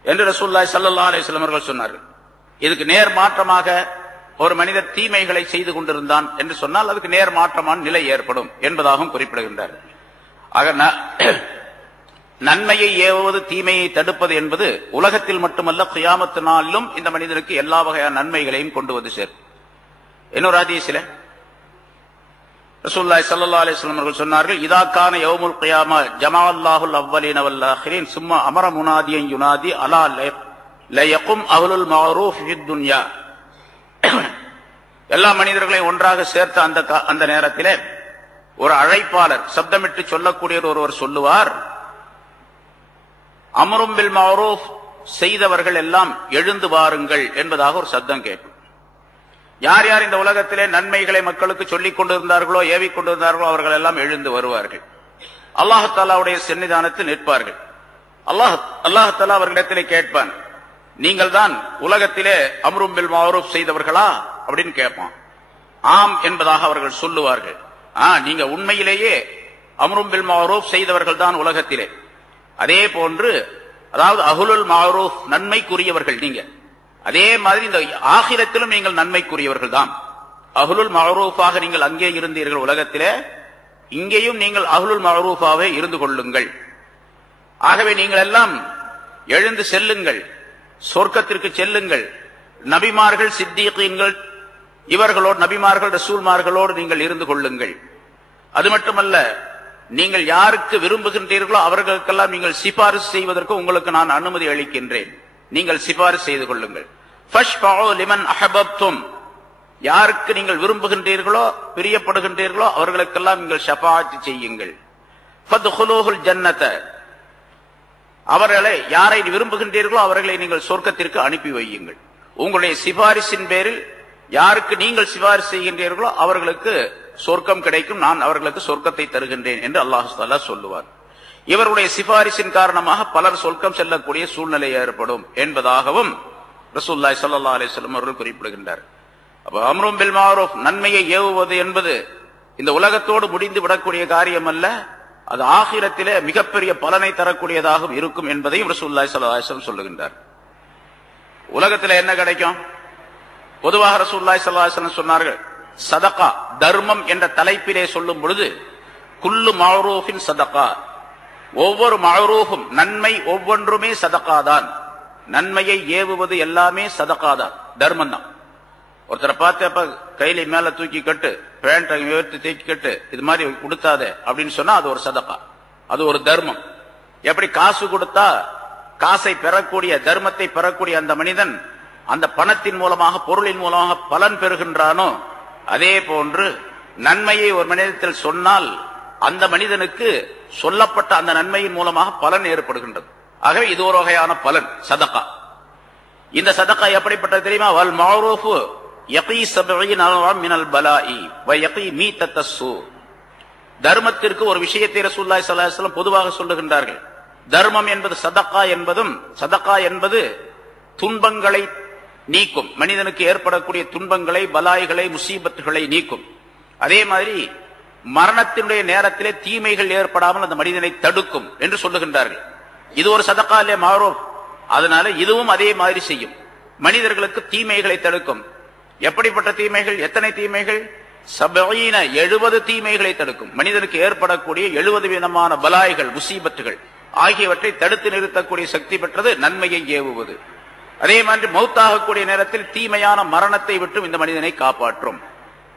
என்று ரசூலுல்லாஹி ஸல்லல்லாஹு அலைஹி வஸல்லம் அவர்கள் சொன்னார்கள். இதுக்கு நேர் மாற்றமாக ஒரு மனிதர் தீமைகளை செய்து கொண்டிருந்தான் என்று சொன்னால் அதுக்கு நேர் மாற்றமான நிலை ஏற்படும் என்பதாகவும் குறிப்பிடுகின்றார். ஆக நன்மையை ஏவுவது, தீமையை தடுப்பது என்பது உலகத்தில் மட்டுமல்ல, கியாமத் நாளிலும் இந்த மனிதனுக்கு எல்லா வகையான நன்மைகளையும் கொண்டு வந்து சேர்க்கும். இன்னொரு ஹதீஸிலே ரசூலுல்லாஹி ஸல்லல்லாஹு அலைஹி வஸல்லம் அவர்கள் சொன்னார்கள், இதா கான யௌமுல் கியாமா ஜமஅல்லாஹுல் அவ்வலீன வல் ஆகிரீன் சும்மா அமர முனாதியன் யுனாதி அலா லயகும் அஹ்லுல் மஅரூஃப் ஃபித் துன்யா. எல்லா மனிதர்களையும் ஒன்றாக சேர்த்த அந்த நேரத்திலே ஒரு அழைப்பாளர், சப்தமிட்டு சொல்லக்கூடிய ஒருவர் சொல்லுவார், அம்ரும் பில் மஅரூஃப் செய்தவர்கள் எல்லாம் எழுந்து வாருங்கள் என்பதாக ஒரு சப்தம் கேட்கும். யார் யார் இந்த உலகத்திலே நன்மைகளை மக்களுக்கு சொல்லிக் கொண்டிருந்தார்களோ, ஏவிக் கொண்டிருந்தார்களோ அவர்கள் எல்லாம் எழுந்து வருவார்கள். அல்லாஹ் தஆலாவுடைய சன்னிதானத்தில் நிற்பார்கள். அல்லாஹ் தஆலா அவர்களிடத்திலே கேட்பான், நீங்கள் தான் உலகத்திலே அம்ரும் பில் மஅரூஃப் செய்தவர்களா அப்படின்னு கேட்பான். ஆம் என்பதாக அவர்கள் சொல்லுவார்கள். நீங்க உண்மையிலேயே அம்ரும் பில் மஅரூஃப் செய்தவர்கள் தான் உலகத்திலே. அதே போன்று, அதாவது அஹ்லுல் மஅரூஃப் நன்மைக்குரியவர்கள் நீங்க, அதே மாதிரி இந்த ஆகிரத்திலும் நீங்கள் நன்மைக்குரியவர்கள் தான். அஹ்லுல் மஅரூஃபாக நீங்கள் அங்கே இருந்தீர்கள் உலகத்திலே, இங்கேயும் நீங்கள் அஹ்லுல் மஅரூஃபாவே இருந்து கொள்ளுங்கள். ஆகவே நீங்கள் எல்லாம் எழுந்து செல்லுங்கள், சொர்க்கத்திற்கு செல்லுங்கள். நபிமார்கள், சித்தீகீன்கள், இவர்களோடு, நபிமார்கள், ரசூல்மார்களோடு நீங்கள் இருந்து கொள்ளுங்கள். அது மட்டுமல்ல, நீங்கள் யாருக்கு விரும்புகின்றீர்களோ அவர்களுக்கெல்லாம் நீங்கள் சிபாரிசு செய்வதற்கு உங்களுக்கு நான் அனுமதி அளிக்கின்றேன். நீங்கள் சிபாரிசு செய்து கொள்ளுங்கள். ஃபஷ்ஃபஉ லிமன் அஹபப்தும், யாருக்கு நீங்கள் விரும்புகின்றீர்களோ, பிரியப்படுகின்றீர்களோ அவர்களுக்கெல்லாம் நீங்கள் ஷஃபாஅத் செய்யுங்கள். ஃபத்ஹுலூஹுல் ஜன்னத, அவர்களை யாரை விரும்புகின்றீர்களோ அவர்களை நீங்கள் சொர்க்கத்திற்கு அனுப்பி வையுங்கள். உங்களுடைய சிபாரிசின் பேரில் யாருக்கு நீங்கள் சிபாரிசு செய்கின்றீர்களோ அவர்களுக்கு சொர்க்கம் கிடைக்கும், நான் அவர்களுக்கு சொர்க்கத்தை தருகின்றேன் என்று அல்லாஹ் தஆலா சொல்லுவார். இவருடைய சிபாரிசின் காரணமாக பலர் சொர்க்கம் செல்லக்கூடிய சூழ்நிலை ஏற்படும் என்பதாகவும் ரசூலுல்லாஹி ஸல்லல்லாஹு அலைஹி வஸல்லம் அவர்கள் குறிப்பிடுகின்றார். அப்ப அம்ரும் பில் மஅரூஃப், நன்மையை ஏவுவது என்பது இந்த உலகத்தோடு முடிந்து விடக்கூடிய காரியம் அல்ல, அது ஆகிரத்திலே மிகப்பெரிய பலனை தரக்கூடியதாகவும் இருக்கும் என்பதையும் ரசூலுல்லாஹி ஸல்லல்லாஹு அலைஹி வஸல்லம் சொல்லுகின்றார். உலகத்திலே என்ன கிடைக்கும்? பொதுவாக ரசூலுல்லாஹி ஸல்லல்லாஹு அலைஹி வஸல்லம் சொன்னார்கள், சதகா, தர்மம் என்ற தலைப்பிலே சொல்லும் பொழுது, குல்லு மஅரூஃபின் சதகா, ஒவ்வொரு மஅரூஃபும் நன்மை ஒவ்வொன்றுமே சதகா தான். நன்மையை ஏவுவது எல்லாமே சதகா தான், தர்மம் தான். ஒருத்தரை பார்த்து அப்ப கையில மேல தூக்கி கட்டு, பேண்ட் உயர்த்தி தூக்கி கட்டு, இது மாதிரி கொடுத்தாத அப்படின்னு சொன்னா அது ஒரு சதகா, அது ஒரு தர்மம். எப்படி காசு கொடுத்தா காசை பெறக்கூடிய, தர்மத்தை பெறக்கூடிய அந்த மனிதன் அந்த பணத்தின் மூலமாக, பொருளின் மூலமாக பலன் பெறுகின்றானோ, அதே போன்று நன்மையை ஒரு மனிதத்தில் சொன்னால் அந்த மனிதனுக்கு சொல்லப்பட்ட அந்த நன்மையின் மூலமாக பலன் ஏற்படுகின்றது. ஆகவே இது ஒரு வகையான பலன், சதகா. இந்த சதகா எப்படிப்பட்டது தெரியுமா? வல் மஅரூஃபு யகீ 70 மினல் பலாஇ வ யகீ மீத்தத்தஸ்ஸு. தர்மத்திற்கு ஒரு விஷயத்தை ரசூலுல்லாஹி ஸல்லல்லாஹு அலைஹி வஸல்லம் பொதுவாக சொல்லுகின்றார்கள். தர்மம் என்பது சதகா என்பதும், சதகா என்பது துன்பங்களை நீக்கும், மனிதனுக்கு ஏற்படக்கூடிய துன்பங்களை, பலாய்களை, முசீபத்துகளை நீக்கும். அதே மாதிரி மரணத்தினுடைய நேரத்திலே தீமைகள் ஏற்படாமல் அந்த மனிதனை தடுக்கும் என்று சொல்லுகின்றார்கள். இது ஒரு சதகாலே மாறும். அதனால இதுவும் அதே மாதிரி செய்யும். மனிதர்களுக்கு தீமைகளை தடுக்கும். எப்படிப்பட்ட தீமைகள்? எத்தனை தீமைகள்? 70 தீமைகளை தடுக்கும். மனிதனுக்கு ஏற்படக்கூடிய 70 விதமான பலாய்கள், முசீபத்துகள் ஆகியவற்றை தடுத்து நிறுத்தக்கூடிய சக்தி பெற்றது நன்மையை ஏவுவது. அதே மாதிரி மௌத்தாகக்கூடிய நேரத்தில் தீமையான மரணத்தை விட்டு இந்த மனிதனை காப்பாற்றும்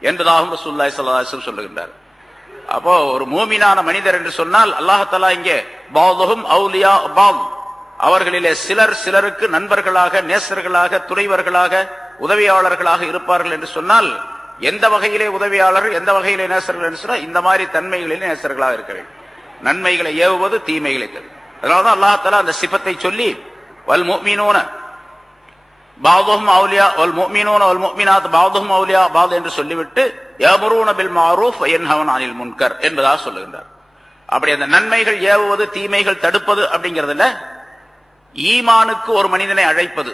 என்பதாகவும் ரசூலுல்லாஹி ஸல்லல்லாஹு அலைஹி வஸல்லம் சொல்லுகின்றார். அப்போ ஒரு மூமினான மனிதர் என்று சொன்னால் அல்லாஹ் தஆலா இங்கே பஅதுஹும் அவுலியா பஅத், அவர்களிலே சிலர் சிலருக்கு நண்பர்களாக, நேசர்களாக, துணைவர்களாக, உதவியாளர்களாக இருப்பார்கள் என்று சொன்னால் எந்த வகையிலே உதவியாளர், எந்த வகையிலே நேசர்கள் என்று சொன்னால் இந்த மாதிரி தன்மைகளிலே நேசர்களாக இருக்க வேண்டும். நன்மைகளை ஏவுவது, தீமைகளை தரும். அதனால்தான் அல்லாஹ் தஆலா அந்த சிபத்தை சொல்லி வல் முஃமினூன பஅதுஹும் அவுலியா வல் முஃமினூன வல் முஃமினாத் பஅதுஹும் அவுலியா பஅத் என்று சொல்லிவிட்டு யஅமுரூன பில் மஅரூஃப் வ யன்ஹவுன அனில் முன்கர் என்பதாக சொல்லுகின்றார். அப்படி அந்த நன்மைகள் ஏவுவது, தீமைகள் தடுப்பது அப்படிங்கிறதுல ஈமானுக்கு ஒரு மனிதனை அழைப்பது.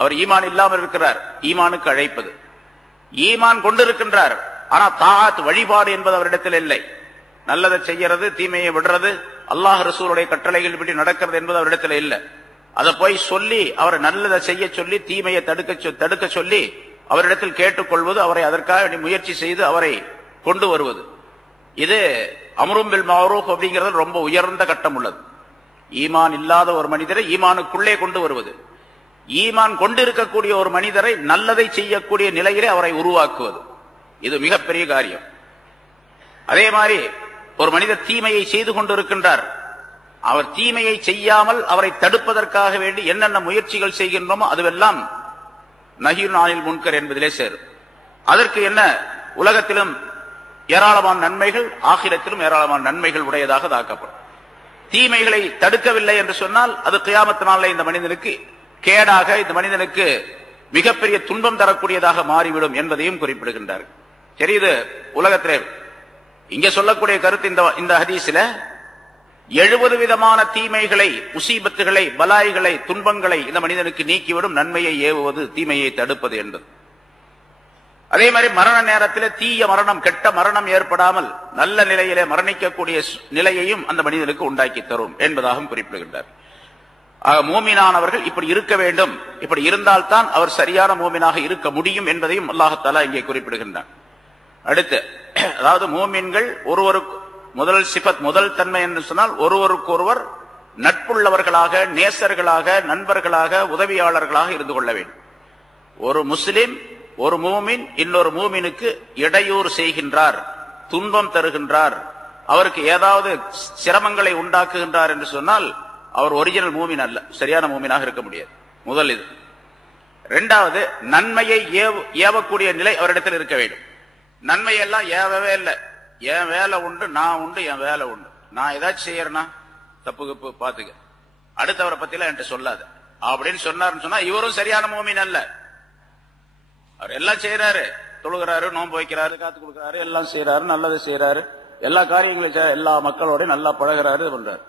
அவர் ஈமான் இல்லாமல் இருக்கிறார், ஈமானுக்கு அழைப்பது. ஈமான் கொண்டிருக்கின்றார், ஆனா தாஅத் வழிபாடு என்பது அவரிடத்தில் இல்லை. நல்லதை செய்யறது, தீமையை விடுறது, அல்லாஹ் ரசூலுடைய கட்டளைகள் படி நடக்கிறது என்பது அவரிடத்தில் இல்லை. அதை போய் சொல்லி அவரை நல்லதை செய்ய சொல்லி தீமையை தடுக்க சொல்லி அவரிடத்தில் கேட்டுக்கொள்வது, அவரை அதற்காக முயற்சி செய்து அவரை கொண்டு வருவது, இது அம்ரும் பில் மஅரூஃப் அப்படிங்கிறது ரொம்ப உயர்ந்த கட்டம் உள்ளது. ஈமான் இல்லாத ஒரு மனிதரை ஈமானுக்குள்ளே கொண்டு வருவது, ஈமான் கொண்டிருக்கக்கூடிய ஒரு மனிதரை நல்லதை செய்யக்கூடிய நிலையிலே அவரை உருவாக்குவது, இது மிகப்பெரிய காரியம். அதே மாதிரி ஒரு மனிதர் தீமையை செய்து கொண்டிருக்கின்றார், அவர் தீமையை செய்யாமல் அவரை தடுப்பதற்காக வேண்டி என்னென்ன முயற்சிகள் செய்கின்றோமோ அதுவெல்லாம் நஹீன் அனில் முன்கர் என்பதிலே சேரும். அதற்கு என்ன, உலகத்திலும் ஏராளமான நன்மைகள், ஆகிரத்திலும் ஏராளமான நன்மைகள் உடையதாக தாக்கப்படும். தீமைகளை தடுக்கவில்லை என்று சொன்னால் அது கியாமத் நாளிலே இந்த மனிதனுக்கு கேடாக, இந்த மனிதனுக்கு மிகப்பெரிய துன்பம் தரக்கூடியதாக மாறிவிடும் என்பதையும் குறிப்பிடுகின்றார். சரி, இது உலகத்திலே இங்க சொல்லக்கூடிய கருத்து இந்த ஹதீஸ்ல 70 விதமான தீமைகளை, முசீபத்துகளை, பலாய்களை, துன்பங்களை இந்த மனிதனுக்கு நீக்கிவிடும் நன்மையை ஏவுவது, தீமையை தடுப்பது என்பது. அதே மாதிரி மரண நேரத்தில் தீய மரணம், கெட்ட மரணம் ஏற்படாமல் நல்ல நிலையிலே மரணிக்கக்கூடிய நிலையையும் அந்த மனிதனுக்கு உண்டாக்கி தரும் என்பதாகவும் குறிப்பிடுகின்றார். மூமினானவர்கள் இப்படி இருக்க வேண்டும், இப்படி இருந்தால்தான் அவர் சரியான மூமினாக இருக்க முடியும் என்பதையும் அல்லாஹ் தஆலா இங்கே குறிப்பிடுகின்றார். அடுத்து, அதாவது மூமின்கள் ஒருவருக்கு முதல் சிபத், முதல் தன்மை என்று சொன்னால் ஒருவருக்கொருவர் நட்புள்ளவர்களாக, நேசர்களாக, நண்பர்களாக, உதவியாளர்களாக இருந்து கொள்ள வேண்டும். ஒரு முஸ்லிம், ஒரு மூமின் இன்னொரு மூமினுக்கு இடையூறு செய்கின்றார், துன்பம் தருகின்றார், அவருக்கு ஏதாவது சிரமங்களை உண்டாக்குகின்றார் என்று சொன்னால் அவர் ஒரிஜினல் மூமின் அல்ல, சரியான மூமினாக இருக்க முடியாது. முதல் இது. இரண்டாவது, நன்மையை ஏவக்கூடிய நிலை அவரிடத்தில் இருக்க வேண்டும். நன்மையெல்லாம் ஏவவே இல்லை, என் வேலை உண்டு, நான் உண்டு, என் வேலை உண்டு, நான் ஏதாச்சும் செய்யறேன்னா தப்பு கப்பு பாத்துக்க, அடுத்தவரை பத்திலாம் என்கிட்ட சொல்லாத அப்படின்னு சொன்னாருன்னு சொன்னா இவரும் சரியான மூமின் அல்ல. அவர் எல்லாம் செய்யறாரு, தொழுகிறாரு, நோன்பு வைக்கிறாரு, காத்து கொடுக்கிறாரு, எல்லாம் செய்யறாரு, நல்லது செய்யறாரு, எல்லா காரியங்களையும் எல்லா மக்களோட நல்லா பழகிறாரு, பண்றாரு.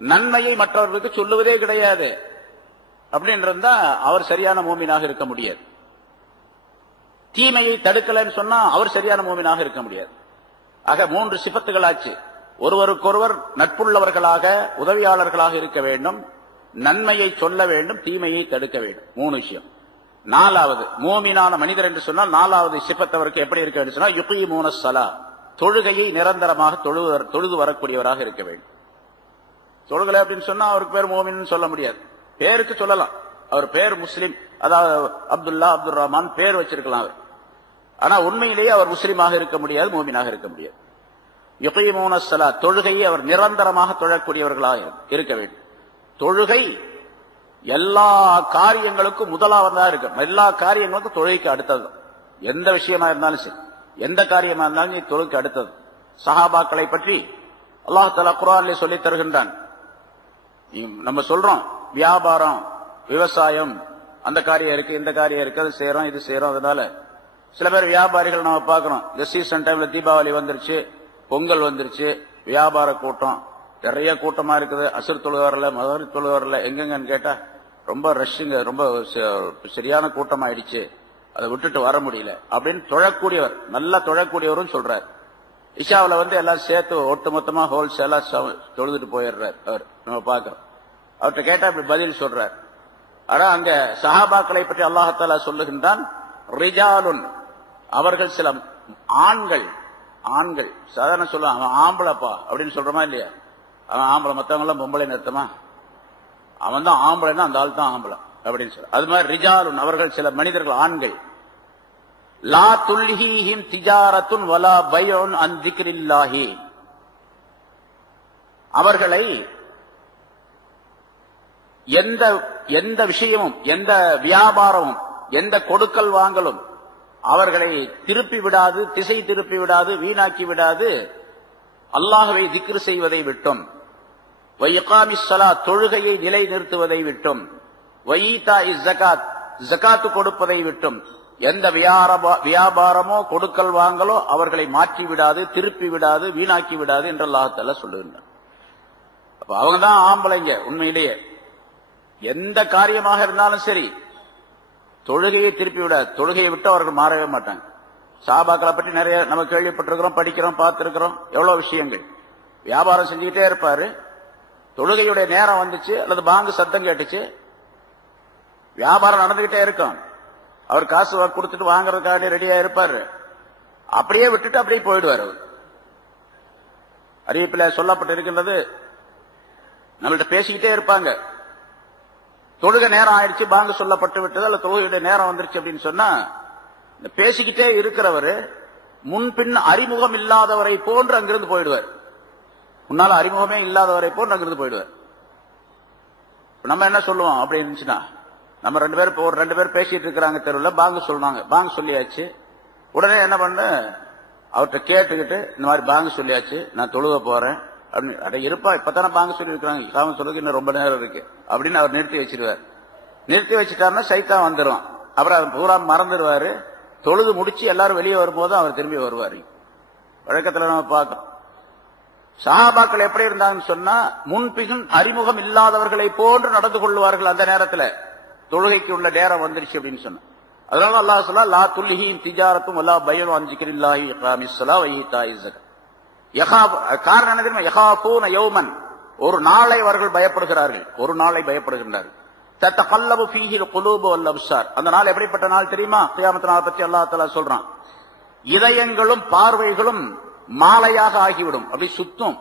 நன்மையை மற்றவர்களுக்கு சொல்லுவதே கிடையாது அப்படின்றதா அவர் சரியான மூமினாக இருக்க முடியாது. தீமையை தடுக்கலன்னு சொன்னா அவர் சரியான மூமினாக இருக்க முடியாது. ஆக 3 சிபத்துகளாச்சு. ஒருவருக்கொருவர் நட்புள்ளவர்களாக, உதவியாளர்களாக இருக்க வேண்டும், நன்மையை சொல்ல வேண்டும், தீமையை தடுக்க வேண்டும். 3 விஷயம். 4வது, மூமினான மனிதர் என்று சொன்னால் 4வது சிபத்தவருக்கு எப்படி இருக்க வேண்டும் சொன்னால் யுகீமூன ஸலா, தொழுகையை நிரந்தரமாக தொழுது வரக்கூடியவராக இருக்க வேண்டும். தொழுகலை அப்படின்னு சொன்னா அவருக்கு பேர் மூமின்னு சொல்ல முடியாது. பேருக்கு சொல்லலாம், அவர் பேர் முஸ்லிம், அதாவது அப்துல்லா, அப்துல் ரஹ்மான் பேர் வச்சிருக்கலாம் அவர், ஆனா உண்மையிலேயே அவர் முஸ்லிமாக இருக்க முடியாது, மூமினாக இருக்க முடியாது. யுகீமூன ஸலா, தொழுகையை அவர் நிரந்தரமாக தொழக்கூடியவர்களாக இருக்க வேண்டும். தொழுகை எல்லா காரியங்களுக்கும் முதலாவதாக இருக்கு, எல்லா காரியங்களுக்கும் தொழுகைக்கு அடுத்தது. எந்த விஷயமா இருந்தாலும் சரி, எந்த காரியமா இருந்தாலும் தொழுகைக்கு அடுத்தது. சஹாபாக்களை பற்றி அல்லாஹ் தஆலா குர்ஆனிலே சொல்லி தருகின்றான். நம்ம சொல்றோம் வியாபாரம், விவசாயம், அந்த காரியம் இருக்கு, இந்த காரியம் இருக்கு, அது செய்யறோம், இது செய்யறோம். அதனால சில பேர் வியாபாரிகள் நம்ம பார்க்கிறோம், இந்த சீசன் டைம்ல தீபாவளி வந்துருச்சு, பொங்கல் வந்துருச்சு, வியாபார கூட்டம் நிறைய கூட்டமா இருக்குது. அசுர் தொழுவாரில், மகரிப் தொழுவாரில், எங்கெங்கன்னு கேட்டா ரொம்ப ரஷ்ஷுங்க, ரொம்ப சரியான கூட்டம் ஆயிடுச்சு, அதை விட்டுட்டு வர முடியல அப்படின்னு தொழக்கூடியவர், நல்லா தொழக்கூடியவரும் சொல்றாரு. இஷாவில் எல்லாம் சேர்த்து ஒட்டு மொத்தமா ஹோல்சேலா தொழுதுட்டு போயிடுறாரு அவர். நம்ம பார்க்கிறோம். அவர்கிட்ட கேட்டா இப்படி பதில் சொல்றார். ஆனா அங்க சஹாபாக்களை பற்றி அல்லாஹ் சொல்லுகின்றான், ரிஜாலுன், அவர்கள் சில ஆண்கள். ஆண்கள் சாதாரண சொல்ல அவன் ஆம்பளப்பா அப்படின்னு சொல்றமா இல்லையா? அவன் ஆம்பளை, மத்தவங்க எல்லாம் பொம்பளை நிறுத்தமா? அவன் தான் ஆம்பளைன்னா அந்த ஆள் தான் ஆம்பளை அப்படின்னு சொல்ற. அது மாதிரி ரிஜாலுன், அவர்கள் சில மனிதர்கள், ஆண்கள். லா துல்ஹீஹிம் திஜாரத்துன் வலா பைஉன் அன் திக்ரில்லாஹி, அவர்களை எந்த விஷயமும், எந்த வியாபாரமும், எந்த கொடுக்கல் வாங்கலும் அவர்களை திருப்பி விடாது, திசை திருப்பி விடாது, வீணாக்கி விடாது. அல்லாஹ்வை திக்ர் செய்வதை விட்டும், வயிகாமிஸ் ஸலாத், தொழுகையை நிலை நிறுத்துவதை விட்டும், வஈதாஇஸ் ஸகாத், ஸகாத் கொடுப்பதை விட்டும் எந்த வியாபாரமோ கொடுக்கல் வாங்கலோ அவர்களை மாற்றி விடாது, திருப்பி விடாது, வீணாக்கி விடாது என்று அல்லாஹ் தஆலா சொல்லுகின்றார். அப்ப அவங்க தான் ஆம்பளைங்க. உண்மையிலேயே எந்த காரியமாக இருந்தாலும் சரி தொழுகையை திருப்பி விடாது. தொழுகையை விட்டு அவர்கள் மாறவே மாட்டாங்க. சஹாபாக்களை பற்றி நிறைய நம்ம கேள்விப்பட்டிருக்கிறோம், படிக்கிறோம், பார்த்திருக்கிறோம். எவ்வளவு விஷயங்கள். வியாபாரம் செஞ்சுக்கிட்டே இருப்பாரு, தொழுகையுடைய நேரம் வந்துச்சு அல்லது பாங்கு சத்தம் கேட்டுச்சு, வியாபாரம் நடந்துகிட்டே இருக்கும். அவர் காசு கொடுத்துட்டு வாங்குறதுக்காக ரெடியா இருப்பாரு. அப்படியே விட்டுட்டு அப்படியே போயிடுவார். அவர் அறிவிப்பில் சொல்லப்பட்டு இருக்கின்றது, நம்மள்ட்ட பேசிக்கிட்டே இருப்பாங்க. தொழுகை நேரம் ஆயிடுச்சு, பாங்கு சொல்லப்பட்டு விட்டது அல்ல தொழுகையுடைய நேரம் வந்துருச்சு அப்படின்னு சொன்னா, இந்த பேசிக்கிட்டே இருக்கிறவர் முன்பின் அறிமுகம் இல்லாதவரை போன்று அங்கிருந்து போயிடுவார். முன்னால அறிமுகமே இல்லாதவரை போன்று அங்கிருந்து போயிடுவார். நம்ம என்ன சொல்லுவோம் அப்படி இருந்துச்சுன்னா, நம்ம ரெண்டு பேர் பேசிட்டு இருக்கிறாங்க தெருவில், பாங்கு சொல்லுவாங்க, பாங்கு சொல்லியாச்சு. உடனே என்ன பண்ண, அவர்கிட்ட கேட்டுக்கிட்டு இந்த மாதிரி பாங்கு சொல்லியாச்சு, நான் தொழுக போறேன் அப்படின்னு. அட இருப்பா, இப்பதானே பாங்கு சொல்லி இருக்கிறாங்க, காம சொல்லுக்கு இன்னும் ரொம்ப நேரம் இருக்கு அப்படின்னு அவர் நிறுத்தி வச்சிருவார். நிறுத்தி வச்சுட்டாருன்னா சைத்தான் வந்துடும். அப்புறம் அவர் பூரா மறந்துடுவாரு. தொழுது முடிச்சு எல்லாரும் வெளியே வரும்போது அவர் திரும்பி வருவார். வழக்கத்துல நம்ம பார்க்கணும். சஹாபாக்கள் எப்படி இருந்தாங்கன்னு சொன்னா, முன்பின் அறிமுகம் இல்லாதவர்களை போன்று நடந்து கொள்வார்கள். அந்த நேரத்துல தொழுகைக்கு உள்ள நேரம் வந்துருச்சு அப்படின்னு சொன்ன. அதனால அல்லாஹ் சொல்ல, லா துல்ஹீஹிம் திஜாரத்தும் வலா பைஉன் அன் திக்ரில்லாஹி இகாமிஸ் ஸலாத் வ ஈதாஇஸ் ஸகாத். காரணம் என்ன தெரியுமா? யகாஃபூன யௌமன், ஒரு நாளை அவர்கள் பயப்படுகிறார்கள், ஒரு நாளை பயப்படுகின்றார்கள். தத்தகல்லபு ஃபீஹில் குலூபு வல் அப்சார், அந்த நாள் எப்படிப்பட்ட நாள் தெரியுமா? கியாமத் நாள் பற்றி அல்லாஹ் தஆலா சொல்றான், இதயங்களும் பார்வைகளும் மாலையாக ஆகிவிடும். அப்படி சுத்தும்,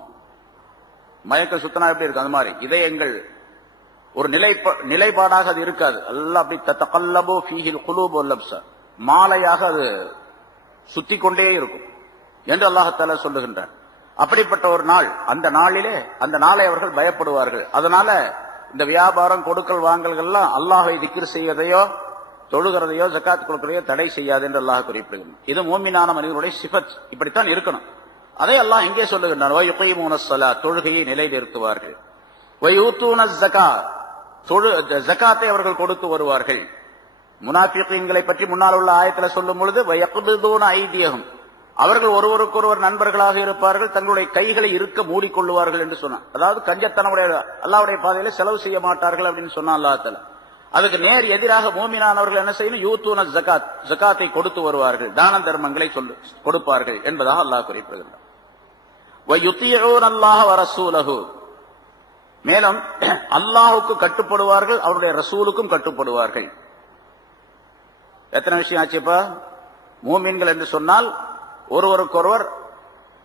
மயக்க சுத்தனா எப்படி இருக்கு அந்த மாதிரி இதயங்கள் ஒரு நிலைப்பாடாக அது இருக்காது. எல்லாம் அப்படி தத்தகல்லபு ஃபீஹில் குலூபு வல் அப்சார், மாலையாக அது சுத்தி கொண்டே இருக்கும் என்று அல்லாஹ் தஆலா சொல்லுகின்றார். அப்படிப்பட்ட ஒரு நாள், அந்த நாளை அவர்கள் பயப்படுவார்கள். அதனால இந்த வியாபாரம் கொடுக்கல் வாங்கல்கள்லாம் அல்லாஹ்வை திக்ர் செய்வதையோ தொழுகிறதையோ ஜகாத் கொடுக்கிறதையோ தடை செய்யாது என்று அல்லாஹ் குறிப்பிடுகிறார். இது மூமினான மனிதனுடைய சிஃபத், இப்படித்தான் இருக்கணும். அதை அல்லாஹ் இங்கே சொல்லுகின்றார், வயுகீமூனஸ் ஸலாத், தொழுகையை நிலைநிறுத்துவார்கள். வயூத்தூனஸ் ஸகாத், ஜகாத்தை அவர்கள் கொடுத்து வருவார்கள். முனாஃபிகீன்களை பற்றி முன்னால் உள்ள ஆயத்துல சொல்லும் பொழுது, வயக்பிதூன ஐதியஹும், அவர்கள் ஒருவருக்கொருவர் நண்பர்களாக இருப்பார்கள், தங்களுடைய கைகளை இருக்க மூடிக்கொள்ளுவார்கள் என்று சொன்னார். அதாவது கஞ்சத்தனமுடைய அல்லாஹ்வுடைய பாதையில செலவு செய்ய மாட்டார்கள் அப்படின்னு சொன்னா அல்லாஹ் தஆலா. அதுக்கு நேர் எதிராக மூமினானவர்கள் என்ன செய்யணும்? யூத்தூன ஜகாத், ஜகாத்தை கொடுத்து வருவார்கள், தான தர்மங்களை கொடுப்பார்கள் என்பதாக அல்லாஹ் குறிப்பிடுகிறார். வயுதீஊன அல்லாஹ வ ரசூலஹு, மேலும் அல்லாஹ்வுக்கு கட்டுப்படுவார்கள், அவருடைய ரசூலுக்கும் கட்டுப்படுவார்கள். எத்தனை விஷயம் ஆச்சுப்பா? மூமின்கள் என்று சொன்னால் ஒருவருக்கொருவர்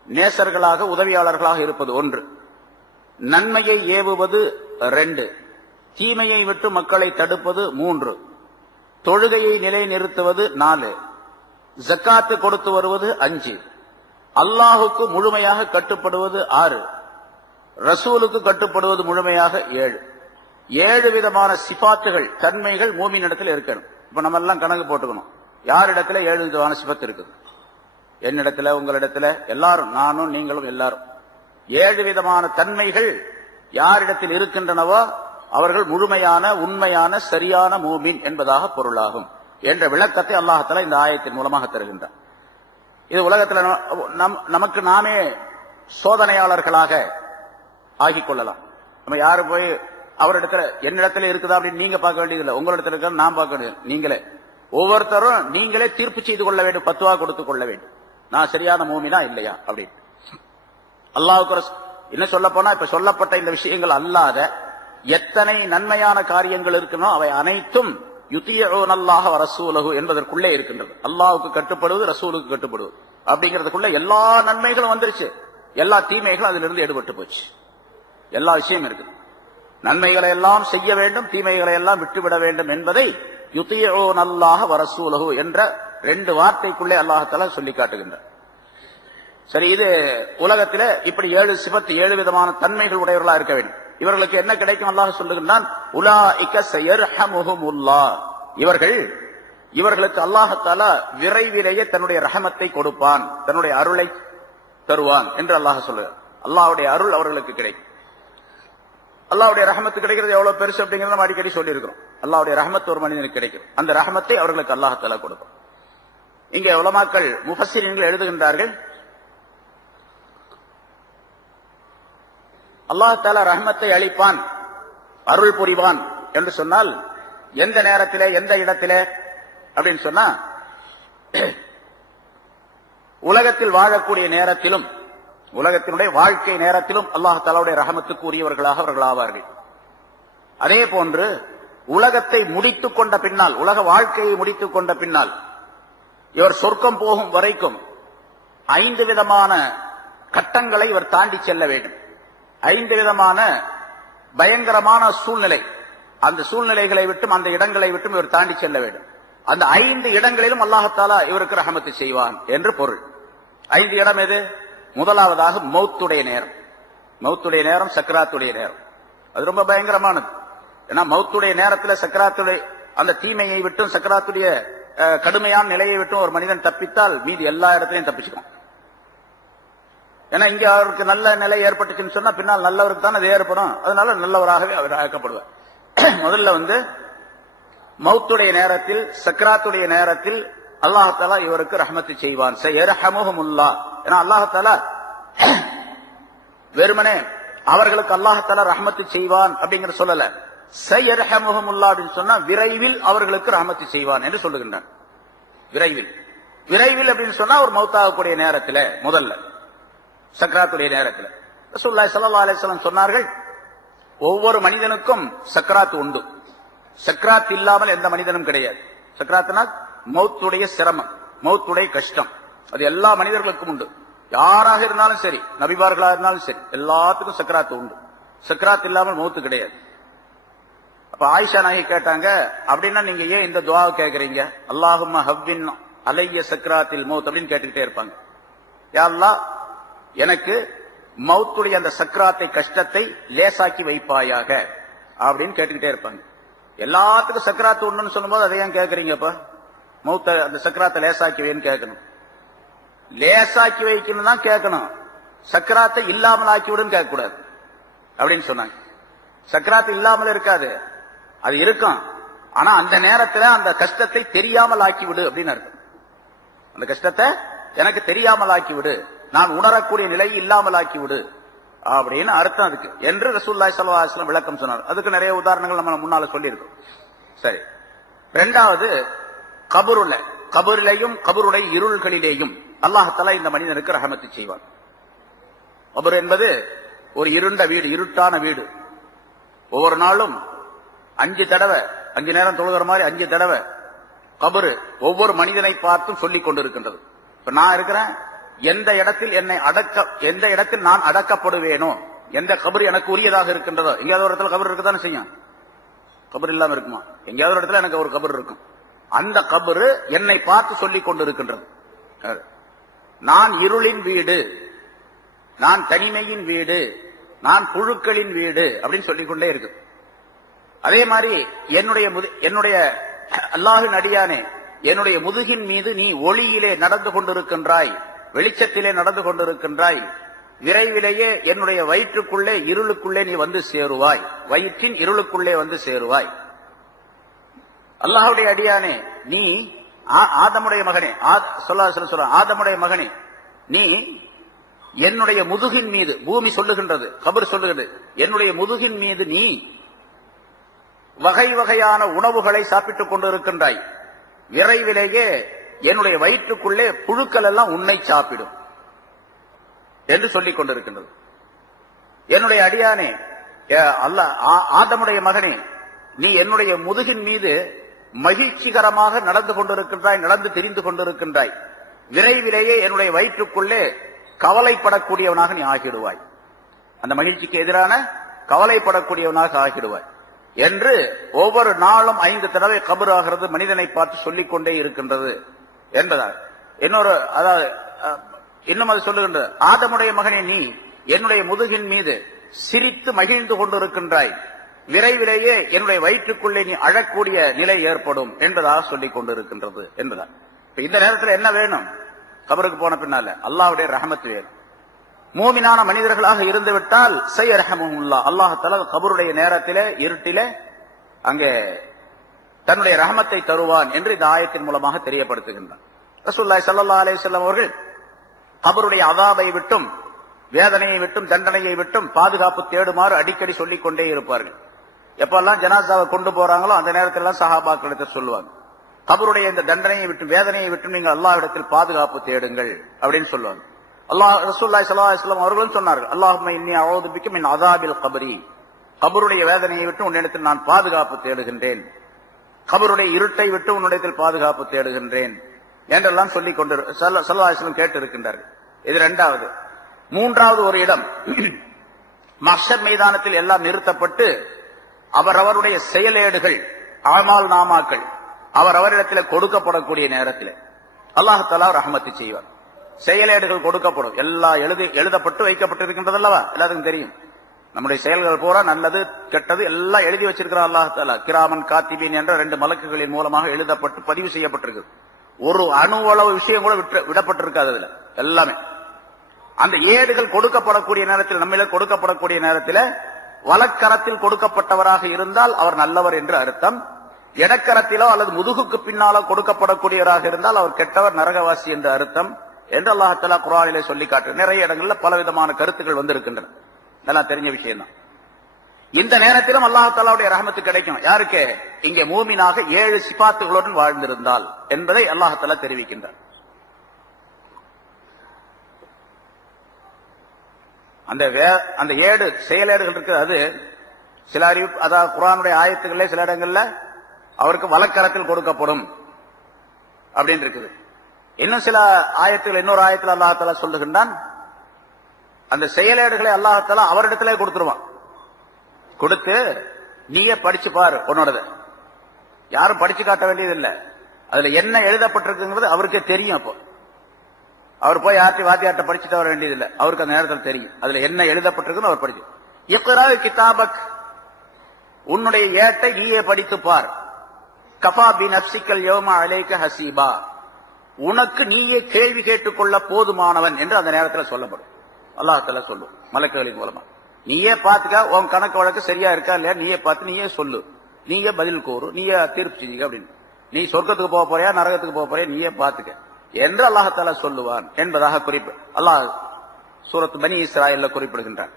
நேசர்களாக உதவியாளர்களாக இருப்பது 1, நன்மையை ஏவுவது 2, தீமையை விட்டு மக்களை தடுப்பது 3, தொழுகையை நிலைநிறுத்துவது 4, ஜக்காத்து கொடுத்து வருவது 5, அல்லாஹுக்கு முழுமையாக கட்டுப்படுவது 6, ரசூலுக்கு கட்டுப்படுவது முழுமையாக 7. 7 விதமான சிபாத்துகள், தன்மைகள் மூமினிடத்தில் இருக்கணும். இப்ப நம்ம எல்லாம் கணக்கு போட்டுக்கணும், யாரிடத்துல 7 விதமான சிபத்து இருக்குது. என்னிடத்துல, உங்களிடத்துல, எல்லாரும், நானும் நீங்களும் எல்லாரும் 7 விதமான தன்மைகள் யாரிடத்தில் இருக்கின்றனவோ அவர்கள் முழுமையான உண்மையான சரியான மூமின் என்பதாக பொருளாகும் என்ற விளக்கத்தை அல்லாஹ் தஆலா இந்த ஆயத்தின் மூலமாக தருகின்றார். இது உலகத்தில் நமக்கு நாமே சோதனையாளர்களாக ஆகிக் கொள்ளலாம். நம்ம யாரு போய் அவரிடத்துல என்னிடத்துல இருக்குதா அப்படின்னு நீங்க பார்க்க வேண்டியதில்லை, உங்களிடத்துல இருக்க நான் பார்க்க வேண்டியது. நீங்களே ஒவ்வொருத்தரும் நீங்களே தீர்ப்பு செய்து கொள்ள வேண்டும், பத்துவா கொடுத்துக் கொள்ள வேண்டும், நான் சரியான மூமினா இல்லையா அப்படின்னு. அல்லாஹ்வுக்கு என்ன சொல்ல போனா இப்ப சொல்லப்பட்ட இந்த விஷயங்கள் அல்லாத எத்தனை நன்மையான காரியங்கள் இருக்கனோ அவை அனைத்தும் யுதியூனல்லாஹ வ ரசூலஹு என்பதற்குள்ளே இருக்கின்றது. அல்லாஹ்வுக்கு கட்டுப்படுவது, ரசூலுக்கு கட்டுப்படுவது அப்படிங்கிறதுக்குள்ள எல்லா நன்மைகளும் வந்துருச்சு. எல்லா தீமைகளும் அதிலிருந்து எடுபட்டு போச்சு. எல்லா விஷயம் இருக்கு. நன்மைகளை எல்லாம் செய்ய வேண்டும், தீமைகளை எல்லாம் விட்டுவிட வேண்டும் என்பதை யுதியூனல்லாஹ வ ரசூலஹு என்ற 2 வார்த்தைக்குள்ளே அல்லாஹ் தஆலா சொல்லி காட்டுகின்றார். சரி, இது உலகத்திலே இப்படி 7 சிபத் 7 விதமான தன்மைகள் உடையவர்களா இருக்க வேண்டும். இவர்களுக்கு என்ன கிடைக்கும்? அல்லாஹ் சொல்லுகின்றான், உலாஇக ஸயர்ஹமுஹுமுல்லாஹ், இவர்களுக்கு அல்லாஹ் தஆலா விரைவிலேயே தன்னுடைய ரஹமத்தை கொடுப்பான், தன்னுடைய அருளை தருவான் என்று அல்லாஹ் சொல்லுகிறார். அல்லாஹ்வுடைய அருள் அவர்களுக்கு கிடைக்கும். அல்லாஹ்வுடைய ரஹமத்து கிடைக்கிறது எவ்வளவு பெருசு அப்படிங்கறத நம்ம அடிக்கடி சொல்லி இருக்கிறோம். அல்லாஹ்வுடைய ரஹமத் ஒரு மனிதனுக்கு கிடைக்கும். அந்த ரஹமத்தை அவர்களுக்கு அல்லாஹ் தஆலா கொடுப்பான். இங்கே உலமாக்கள் முஃபஸ்ஸிரீன்கள் எழுதுகின்றார்கள், அல்லாஹ் தஆலா ரஹமத்தை அளிப்பான், அருள் புரிவான் என்று சொன்னால் எந்த நேரத்திலே, எந்த இடத்திலே அப்படின்னு சொன்னா, உலகத்தில் வாழக்கூடிய நேரத்திலும், உலகத்தினுடைய வாழ்க்கை நேரத்திலும் அல்லாஹ் தஆலாவுடைய ரஹமத்துக்கு உரியவர்களாக அவர்கள் ஆவார்கள். அதே போன்று உலகத்தை முடித்துக் கொண்ட பின்னால், உலக வாழ்க்கையை முடித்துக் கொண்ட பின்னால் இவர் சொர்க்கம் போகும் வரைக்கும் 5 விதமான கட்டங்களை இவர் தாண்டி செல்ல வேண்டும். 5 விதமான பயங்கரமான சூழ்நிலை, அந்த சூழ்நிலைகளை விட்டும் அந்த இடங்களை விட்டும் இவர் தாண்டி செல்ல வேண்டும். அந்த 5 இடங்களிலும் அல்லாஹ் தஆலா இவருக்கு ரஹமத்து செய்வான் என்று பொருள். 5 இடம் எது? முதலாவதாக மௌத்துடைய நேரம். மௌத்துடைய நேரம் சக்கராத்துடைய நேரம். அது ரொம்ப பயங்கரமானது. ஏன்னா மௌத்துடைய நேரத்தில் சக்கராத்துடைய அந்த தீமையை விட்டும், சக்கராத்துடைய கடுமையான நிலையை விட்டும் ஒரு மனிதன் தப்பித்தால் மீதி எல்லா இடத்திலையும் தப்பிச்சுக்கும். ஏன்னா இங்க அவருக்கு நல்ல நிலை ஏற்பட்டுச்சுன்னு சொன்னா பின்னால் நல்லவருக்கு தான் அது ஏற்படும். அதனால நல்லவராகவே அவர் ஆக்கப்படுவார். முதல்ல மௌத்துடைய நேரத்தில், சக்கராத்துடைய நேரத்தில் அல்லாஹ் தஆலா இவருக்கு ரஹமத்து செய்வான். ஸயர்ஹமுஹுமுல்லாஹ். ஏன்னா அல்லாஹ் தஆலா வெறுமனே அவர்களுக்கு அல்லாஹ் தஆலா ரஹமத்து செய்வான் அப்படிங்கிற சொல்லல. ஸயர்ஹமுஹுமுல்லாஹ் அப்படின்னு சொன்னா விரைவில் அவர்களுக்கு ரஹமத்து செய்வான் என்று சொல்லுகின்றான். விரைவில், விரைவில் அப்படின்னு சொன்னா ஒரு மௌத்தாகக்கூடிய நேரத்தில், முதல்ல சக்கராத்துடைய நேரத்தில். ரசூலுல்லாஹி ஸல்லல்லாஹு அலைஹி வஸல்லம் சொன்னார்கள், ஒவ்வொரு மனிதனுக்கும் சக்கராத் உண்டு. சக்கராத் இல்லாமல் எந்த மனிதனும் கிடையாது. சக்கராத்னா மௌத்துடைய சிரமம், மௌத்துடைய கஷ்டம், அது எல்லா மனிதர்களுக்கும் உண்டு. யாராக இருந்தாலும் சரி, நபிமார்களாக இருந்தாலும் சரி, எல்லாத்துக்கும் சக்கராத் உண்டு. சக்கராத் இல்லாமல் மௌத்து கிடையாது. அப்ப ஆயிஷா நாயகி கேட்டாங்க, அப்படின்னா நீங்க ஏன் இந்த துஆவை கேட்கறீங்க? அல்லாஹும்ம ஹவ்வின் அலைய சக்கராத்தில் மௌத் அப்படின்னு கேட்டுக்கிட்டே இருப்பாங்க. யா அல்லாஹ், எனக்கு மௌத்துடைய அந்த சக்கராத்தை, கஷ்டத்தை லேசாக்கி வைப்பாயாக அப்படின்னு கேட்டுக்கிட்டே இருப்பாங்க. எல்லாத்துக்கும் சக்கராத்து ஒண்ணுன்னு சொல்லும்போது அதை ஏன் கேட்கறீங்கப்ப? மௌத்த அந்த சக்கராத்தை லேசாக்கி வைன்னு கேட்கணும். லேசாக்கி வைக்கணும் தான் கேட்கணும். சக்கராத்தை இல்லாமல் ஆக்கி விடுன்னு கேட்கக்கூடாது அப்படின்னு சொன்னாங்க. சக்கராத்து இல்லாமல் இருக்காது, அது இருக்கும். ஆனா அந்த நேரத்தில் அந்த கஷ்டத்தை தெரியாமல் ஆக்கிவிடு அப்படின்னு அர்த்தம். அந்த கஷ்டத்தை எனக்கு தெரியாமல் ஆக்கிவிடு, நான் உணரக்கூடிய நிலையை இல்லாமல் ஆக்கிவிடு அப்படின்னு அர்த்தம் அதுக்கு என்று ரசூலுல்லாஹி ஸல்லல்லாஹு அலைஹி வஸல்லம் விளக்கம் சொன்னார். அதுக்கு நிறைய உதாரணங்கள் நம்ம முன்னால சொல்லி இருக்கோம். சரி, இரண்டாவது கபரிலேயும் கபருடைய இருள்களிலேயும் அல்லாஹ் தஆலா இந்த மனிதனுக்கு ரஹமத்து செய்வான். கபர் என்பது ஒரு இருண்ட வீடு, இருட்டான வீடு. ஒவ்வொரு நாளும் 5 தடவை, 5 நேரம் தொழுகிற மாதிரி 5 தடவை கபரு ஒவ்வொரு மனிதனை பார்த்தும் சொல்லிக் கொண்டிருக்கின்றது. இப்ப நான் இருக்கிறேன், எந்த இடத்தில் நான் அடக்கப்படுவேனோ, எந்த கபர் எனக்கு உரியதாக இருக்கின்றதோ, எங்கேயாவது ஒரு இடத்துல கபர் இருக்குதானே செய்யும்? கபர் இல்லாம இருக்குமா? எங்கேயாவது ஒரு இடத்துல எனக்கு ஒரு கபர் இருக்கும். அந்த கபரு என்னை பார்த்து சொல்லிக் கொண்டிருக்கின்றது. நான் இருளின் வீடு, நான் தனிமையின் வீடு, நான் புழுக்களின் வீடு அப்படின்னு சொல்லிக்கொண்டே இருக்கு. அதே மாதிரி என்னுடைய அல்லாஹ்வின் அடியானே, என்னுடைய முதுகின் மீது நீ ஒளியிலே நடந்து கொண்டிருக்கின்றாய், வெளிச்சத்திலே நடந்து கொண்டிருக்கின்றாய், விரைவிலேயே என்னுடைய வயிற்றுக்குள்ளே இருளுக்குள்ளே நீ வந்து சேருவாய், வயிற்றின் இருளுக்குள்ளே வந்து சேருவாய். அல்லாஹ்வுடைய அடியானே, நீ ஆதமுடைய மகனே, ஆதமுடைய மகனே, நீ என்னுடைய முதுகின் மீது, பூமி சொல்லுகின்றது, கபர் சொல்லுகிறது, என்னுடைய முதுகின் மீது நீ வகை வகையான உணவுகளை சாப்பிட்டுக் கொண்டிருக்கின்றாய், விரைவிலேயே என்னுடைய வயிற்றுக்குள்ளே புழுக்கள் எல்லாம் உன்னை சாப்பிடும் என்று சொல்லிக் கொண்டிருக்கின்றது. என்னுடைய அடியானே, அல்லாஹ் ஆதமுடைய மகனே, நீ என்னுடைய முதுகின் மீது மகிழ்ச்சிகரமாக நடந்து கொண்டிருக்கின்றாய், நடந்து திரிந்து கொண்டிருக்கின்றாய். விரைவிலேயே என்னுடைய வயிற்றுக்குள்ளே கவலைப்படக்கூடியவனாக நீ ஆகிடுவாய். அந்த மகிழ்ச்சிக்கு எதிரான கவலைப்படக்கூடியவனாக ஆகிடுவாய் என்று ஒவ்வொரு நாளும் 5 தடவை கபர் ஆகிறது மனிதனை பார்த்து சொல்லிக் கொண்டே இருக்கின்றது என்பதால் இன்னொரு, அதாவது இன்னும் அது சொல்லுகின்றது, ஆதமுடைய மகனே, நீ என்னுடைய முதுகின் மீது சிரித்து மகிழ்ந்து கொண்டிருக்கின்றாய். விரைவிலேயே என்னுடைய வயிற்றுக்குள்ளே நீ அழக்கூடிய நிலை ஏற்படும் என்பதாக சொல்லிக் கொண்டிருக்கின்றது என்பதால். இந்த நேரத்தில் என்ன வேணும்? கபருக்கு போன பின்னால அல்லாஹ்வுடைய ரஹமத் வேணும். மூமினான மனிதர்களாக இருந்துவிட்டால் ஸயர்ஹமுல்லாஹ், அல்லாஹ் தஆலா கபருடைய நேரத்திலே, இருட்டிலே அங்கே தன்னுடைய ரஹமத்தை தருவான் என்று இந்த ஆயத்தின் மூலமாக தெரியப்படுத்துகின்றார். ரசூலுல்லாஹி ஸல்லல்லாஹு அலைஹி வஸல்லம் அவர்கள் கபருடைய அஸாபை விட்டும், வேதனையை விட்டும், தண்டனையை விட்டும் பாதுகாப்பு தேடுமாறு அடிக்கடி சொல்லிக் கொண்டே இருப்பார்கள். எப்பெல்லாம் ஜனாசாவை கொண்டு போறாங்களோ அந்த நேரத்தில் சஹாபாக்களிடத்தில் சொல்லுவாங்க, கபருடைய இந்த தண்டனையை விட்டு, வேதனையை விட்டு நீங்கள் அல்லாஹ்விடத்தில் பாதுகாப்பு தேடுங்கள் அப்படின்னு சொல்லுவாங்க. ரசூலுல்லாஹி ஸல்லல்லாஹு அலைஹி வஸல்லம் அவர்களும் சொன்னார்கள், அல்லாஹும்ம இன்னி அஊது பிக்க மின் அஸாபில் கப்ரி, கபருடைய வேதனையை விட்டு உன்னிடத்தில் நான் பாதுகாப்பு தேடுகின்றேன், கபருடைய இருட்டை விட்டு உன்னிடத்தில் பாதுகாப்பு தேடுகின்றேன் என்றெல்லாம் சொல்லிக் கொண்டு ஸல்லல்லாஹு அலைஹி வஸல்லம் கேட்டு இருக்கின்றார்கள். இது இரண்டாவது. மூன்றாவது ஒரு இடம், மஹ்ஷர் மைதானத்தில் எல்லாம் நிறுத்தப்பட்டு அவரவருடைய செயலேடுகள், அமால் நாமாக்கள் அவரவரிடத்தில் கொடுக்கப்படக்கூடிய நேரத்தில் அல்லாஹ் தஆலா ரஹமத்து செய்வார். செயலேடுகள் கொடுக்கப்படும், எல்லாம் எழுதப்பட்டு வைக்கப்பட்டிருக்கின்றது அல்லவா, எல்லாத்துக்கும் தெரியும். நம்முடைய செயல்கள் பூரா நல்லது கெட்டது எல்லாம் எழுதி வச்சிருக்கிறார் அல்லாஹ் தஆலா. கிராமன் காத்திபீன் என்ற 2 மலக்குகளின் மூலமாக எழுதப்பட்டு பதிவு செய்யப்பட்டிருக்கு. ஒரு அணுவளவு விஷயம் கூட விடப்பட்டிருக்காது அதுல எல்லாமே. அந்த ஏடுகள் கொடுக்கப்படக்கூடிய நேரத்தில், நம்மள கொடுக்கப்படக்கூடிய நேரத்தில் வலக்கரத்தில் கொடுக்கப்பட்டவராக இருந்தால் அவர் நல்லவர் என்று அர்த்தம். இடக்கரத்திலோ அல்லது முதுகுக்கு பின்னாலோ கொடுக்கப்படக்கூடியவராக இருந்தால் அவர் கெட்டவர், நரகவாசி என்று அர்த்தம் என்று அல்லாஹ் தஆலா குர்ஆனிலே சொல்லி காட்டு. நிறைய இடங்கள்ல பலவிதமான கருத்துக்கள் வந்திருக்கின்றன, இதெல்லாம் தெரிஞ்ச விஷயம் தான். இந்த நேரத்திலும் அல்லாஹ் தஆலாவுடைய ரஹமத்து கிடைக்கும். யாருக்கு? இங்கே மூமினாக 7 சிபாத்துகளுடன் வாழ்ந்திருந்தால் என்பதை அல்லாஹ் தஆலா தெரிவிக்கின்றார். அந்த 7 செயலேடுகள் இருக்கு. அது சில அறிவிப்பு, அதாவது குர்ஆனுடைய ஆயத்துக்களே சில இடங்கள்ல அவருக்கு வலக்கரத்தில் கொடுக்கப்படும் அப்படின்னு இருக்குது. இன்னும் சில ஆயத்துகள், இன்னொரு ஆயத்தில் அல்லாஹ் தஆலா சொல்லுகின்றான், அந்த செயலேடுகளை அல்லாஹ் தஆலா அவரிடத்திலே கொடுத்துருவான். கொடுத்து நீயே படிச்சு பாரு உன்னோடத, யாரும் படிச்சு காட்ட வேண்டியதில்லை. அதுல என்ன எழுதப்பட்டிருக்குங்கிறது அவருக்கே தெரியும். அப்போ அவர் போய் வாத்தியார்ட்ட படிச்சுட்டு வர வேண்டியதில்லை, அவருக்கு அந்த நேரத்தில் தெரியும் அதுல என்ன எழுதப்பட்டிருக்குன்னு அவர் படிச்சு. இக்ரா கிதாபக், உன்னுடைய ஏட்டை நீயே படித்து பார். கஃபா பி நஃப்ஸிகல் யௌம அலைக ஹஸீபா, உனக்கு நீயே கேள்வி கேட்டுக்கொள்ள போதுமானவன் என்று அந்த நேரத்தில் சொல்லப்படும். அல்லாஹ் தஆலா சொல்லும் மலக்குகளின் மூலமா, நீயே பார்த்துக்க, உன் கணக்கு வழக்கு சரியா இருக்கா இல்லையா நீயே பார்த்து நீயே சொல்லு, நீயே பதில் கூறு, நீயே தீர்ப்பு செஞ்சுக்க அப்படின்னு. நீ சொர்க்கத்துக்கு போக போறியா நரகத்துக்கு போக போறியா நீயே பார்த்துக்க என்று அல்லாஹ் தஆலா சொல்லுவான் என்பதாக குறிப்பு அல்லாஹ் சூரத் பனி இஸ்ராயல்ல குறிப்பிடுகின்றான்.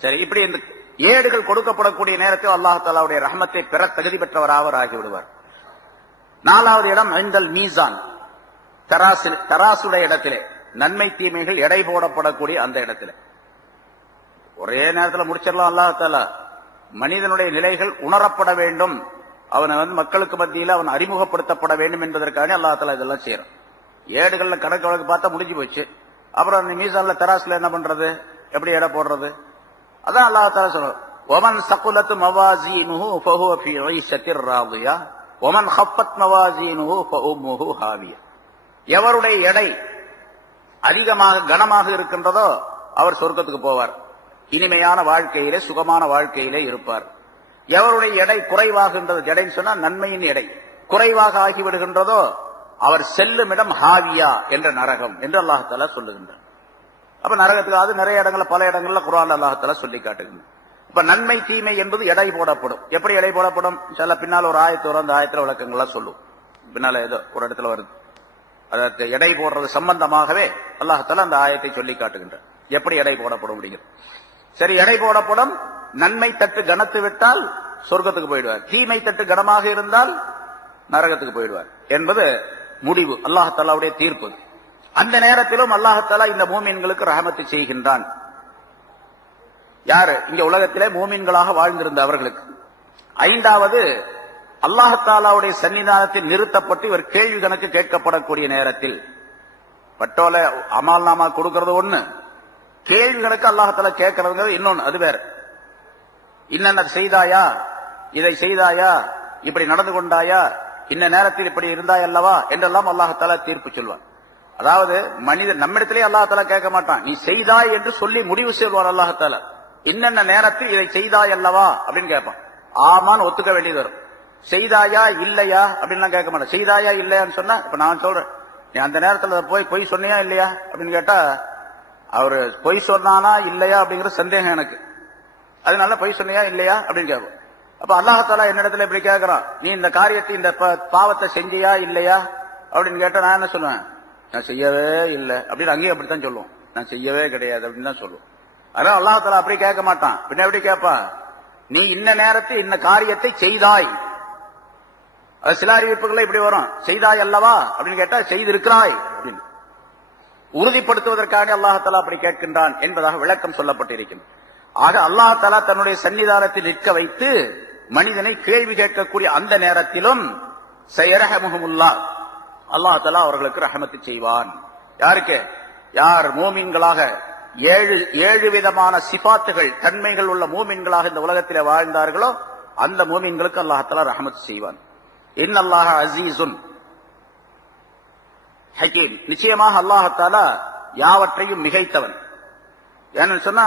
சரி, இப்படி இந்த ஏடுகள் கொடுக்கப்படக்கூடிய நேரத்தில் அல்லாஹ் தஆலாவுடைய ரஹமத்தை பெற தகுதி பெற்றவராக ஆகிவிடுவார். 4வது இடம் இந்தல் மீசான், தராசுடைய இடத்திலே, நன்மை தீமைகள் எடை போடப்படக்கூடிய அந்த இடத்துல. ஒரே நேரத்தில் முடிச்சிடலாம். அல்லாஹ் தஆலா மனிதனுடைய நிலைகள் உணரப்பட வேண்டும், அவனை மக்களுக்கு மத்தியில் அவன் அறிமுகப்படுத்தப்பட வேண்டும் என்பதற்காக அல்லாஹ் தஆலா இதெல்லாம் செய்யறான். ஏடுகள்ல கணக்கு வழக்கு பார்த்தா முடிஞ்சு போச்சு. அப்புறம் அந்த மீசான்ல தராசுல என்ன பண்றது, எப்படி எடை போடுறது? அதான் அல்லாஹ் தஆலா சொல்றான், வமன் ஸகுலத் மவாஸீனுஹு ஃபஹுவ ஃபீ ஈஷத்திர் ராதியா வமன் ஹஃபத் மவாஸீனுஹு ஃபஉம்முஹு ஹாவியா. எவருடைய எடை அதிகமாக கனமாக இருக்கின்றதோ அவர் சொர்க்கத்துக்கு போவார், இனிமையான வாழ்க்கையிலே சுகமான வாழ்க்கையிலே இருப்பார். எவருடைய எடை குறைவாகின்றது, எடைன்னு சொன்னா நன்மையின் எடை குறைவாக ஆகிவிடுகின்றதோ அவர் செல்லும் இடம் ஹாவியா என்ற நரகம் என்று அல்லாஹ் தஆலா சொல்லுகின்றார். அப்ப நரகத்துக்கு அது நிறைய இடங்கள்ல, பல இடங்கள்ல குர்ஆன்ல அல்லாஹ் தஆலா சொல்லி காட்டுகின்றார். இப்ப நன்மை தீமை என்பது எடை போடப்படும். எப்படி எடை போடப்படும்? சில பின்னால் ஒரு ஆயத்து வரும், அந்த ஆயத்துல விளக்கங்கள்லாம் சொல்லும். பின்னால ஏதோ ஒரு இடத்துல வருது, அதற்கு எடை போடுறது சம்பந்தமாகவே அல்லாஹ் தஆலா அந்த ஆயத்தை சொல்லி காட்டுகின்றார், எப்படி எடை போடப்படும் அப்படிங்கிறது. சரி, எடை போடப்படும். நன்மை தட்டு கனத்து விட்டால் சொர்க்கத்துக்கு போயிடுவார், தீமை தட்டு கனமாக இருந்தால் நரகத்துக்கு போயிடுவார் என்பது முடிவு, அல்லாஹ் தஆலாவுடைய தீர்ப்பு. அந்த நேரத்திலும் அல்லாஹ்தாலா இந்த மூமின்களுக்கு ரஹமத்து செய்கின்றான். யாரு? இங்க உலகத்திலே மூமின்களாக வாழ்ந்திருந்த அவர்களுக்கு. ஐந்தாவது, அல்லாஹ்தாலாவுடைய சன்னிதானத்தில் நிறுத்தப்பட்டு இவர் கேள்வி கணக்கு கேட்கப்படக்கூடிய நேரத்தில் பட்டோல அமால் நாமா கொடுக்கறது ஒண்ணு, கேள்வி கணக்கு அல்லாஹ்தாலா கேட்கறதுங்கிறது இன்னொன்னு. அது வேற. இன்னென்ன செய்தாயா, இதை செய்தாயா, இப்படி நடந்து கொண்டாயா, இன்ன நேரத்தில் இப்படி இருந்தாய் அல்லவா என்றெல்லாம் அல்லாஹ்தாலா தீர்ப்பு சொல்வார். அதாவது மனிதன் நம்மிடத்திலே அல்லாஹ்தாலா கேட்க மாட்டான், நீ செய்தாய் என்று சொல்லி முடிவு செய்வார் அல்லாஹ்தாலா. இன்னென்ன நேரத்தில் இதை செய்தாய் அல்லவா அப்படின்னு கேட்பான். ஆமான்னு ஒத்துக்க வேண்டியது வரும். செய்தாயா இல்லையா அப்படின்னு கேட்க மாட்டேன். செய்தாயா இல்லையான்னு சொன்னா, இப்ப நான் சொல்றேன், நீ அந்த நேரத்தில் போய் பொய் சொன்னியா இல்லையா அப்படின்னு கேட்டா, அவரு பொய் சொன்னானா இல்லையா அப்படிங்கிற சந்தேகம் எனக்கு. அதனால பொய் சொன்னியா இல்லையா அப்படின்னு கேட்போம். அப்ப அல்லாஹ்தாலா என்னிடத்துல இப்படி கேட்கிறான், நீ இந்த காரியத்தை இந்த பாவத்தை செஞ்சியா இல்லையா அப்படின்னு கேட்டா நான் என்ன சொல்லுவேன்? நான் செய்யவே இல்லை அப்படின்னு. அங்கேயும் அப்படித்தான் சொல்லுவோம், நான் செய்யவே கிடையாது அப்படின்னு தான் சொல்லுவோம். அதனால அல்லாஹ்தாலா அப்படி கேட்க மாட்டான். பின்ன எப்படி கேட்பான்? நீ இன்ன நேரத்தில் இன்ன காரியத்தை செய்தாய். அது சில அறிவிப்புகள் இப்படி வரும், செய்தாய் அல்லவா அப்படின்னு கேட்டா செய்திருக்கிறாய் அப்படின்னு உறுதிப்படுத்துவதற்காக அல்லாஹ்தாலா அப்படி கேட்கின்றான் என்பதாக விளக்கம் சொல்லப்பட்டிருக்கிறது. ஆக அல்லாஹ்தாலா தன்னுடைய சன்னிதானத்தில் நிற்க வைத்து மனிதனை கேள்வி கேட்கக்கூடிய அந்த நேரத்திலும் சயரஹமுஹுமுல்லாஹ், அல்லாஹ்தாலா அவர்களுக்கு ரஹமத்து செய்வான். யாருக்கு? யார் மூமின்களாக ஏழு விதமான சிபாத்துகள் தன்மைகள் உள்ள மூமின்களாக இந்த உலகத்தில் வாழ்ந்தார்களோ அந்த மூமின்களுக்கு அல்லாஹ்தாலா ரஹமத்து செய்வான். இன்னல்லாஹ அஸீஸுன் ஹகீம், நிச்சயமாக அல்லாஹ்தாலா யாவற்றையும் மிகைத்தவன். ஏன்னு சொன்னா,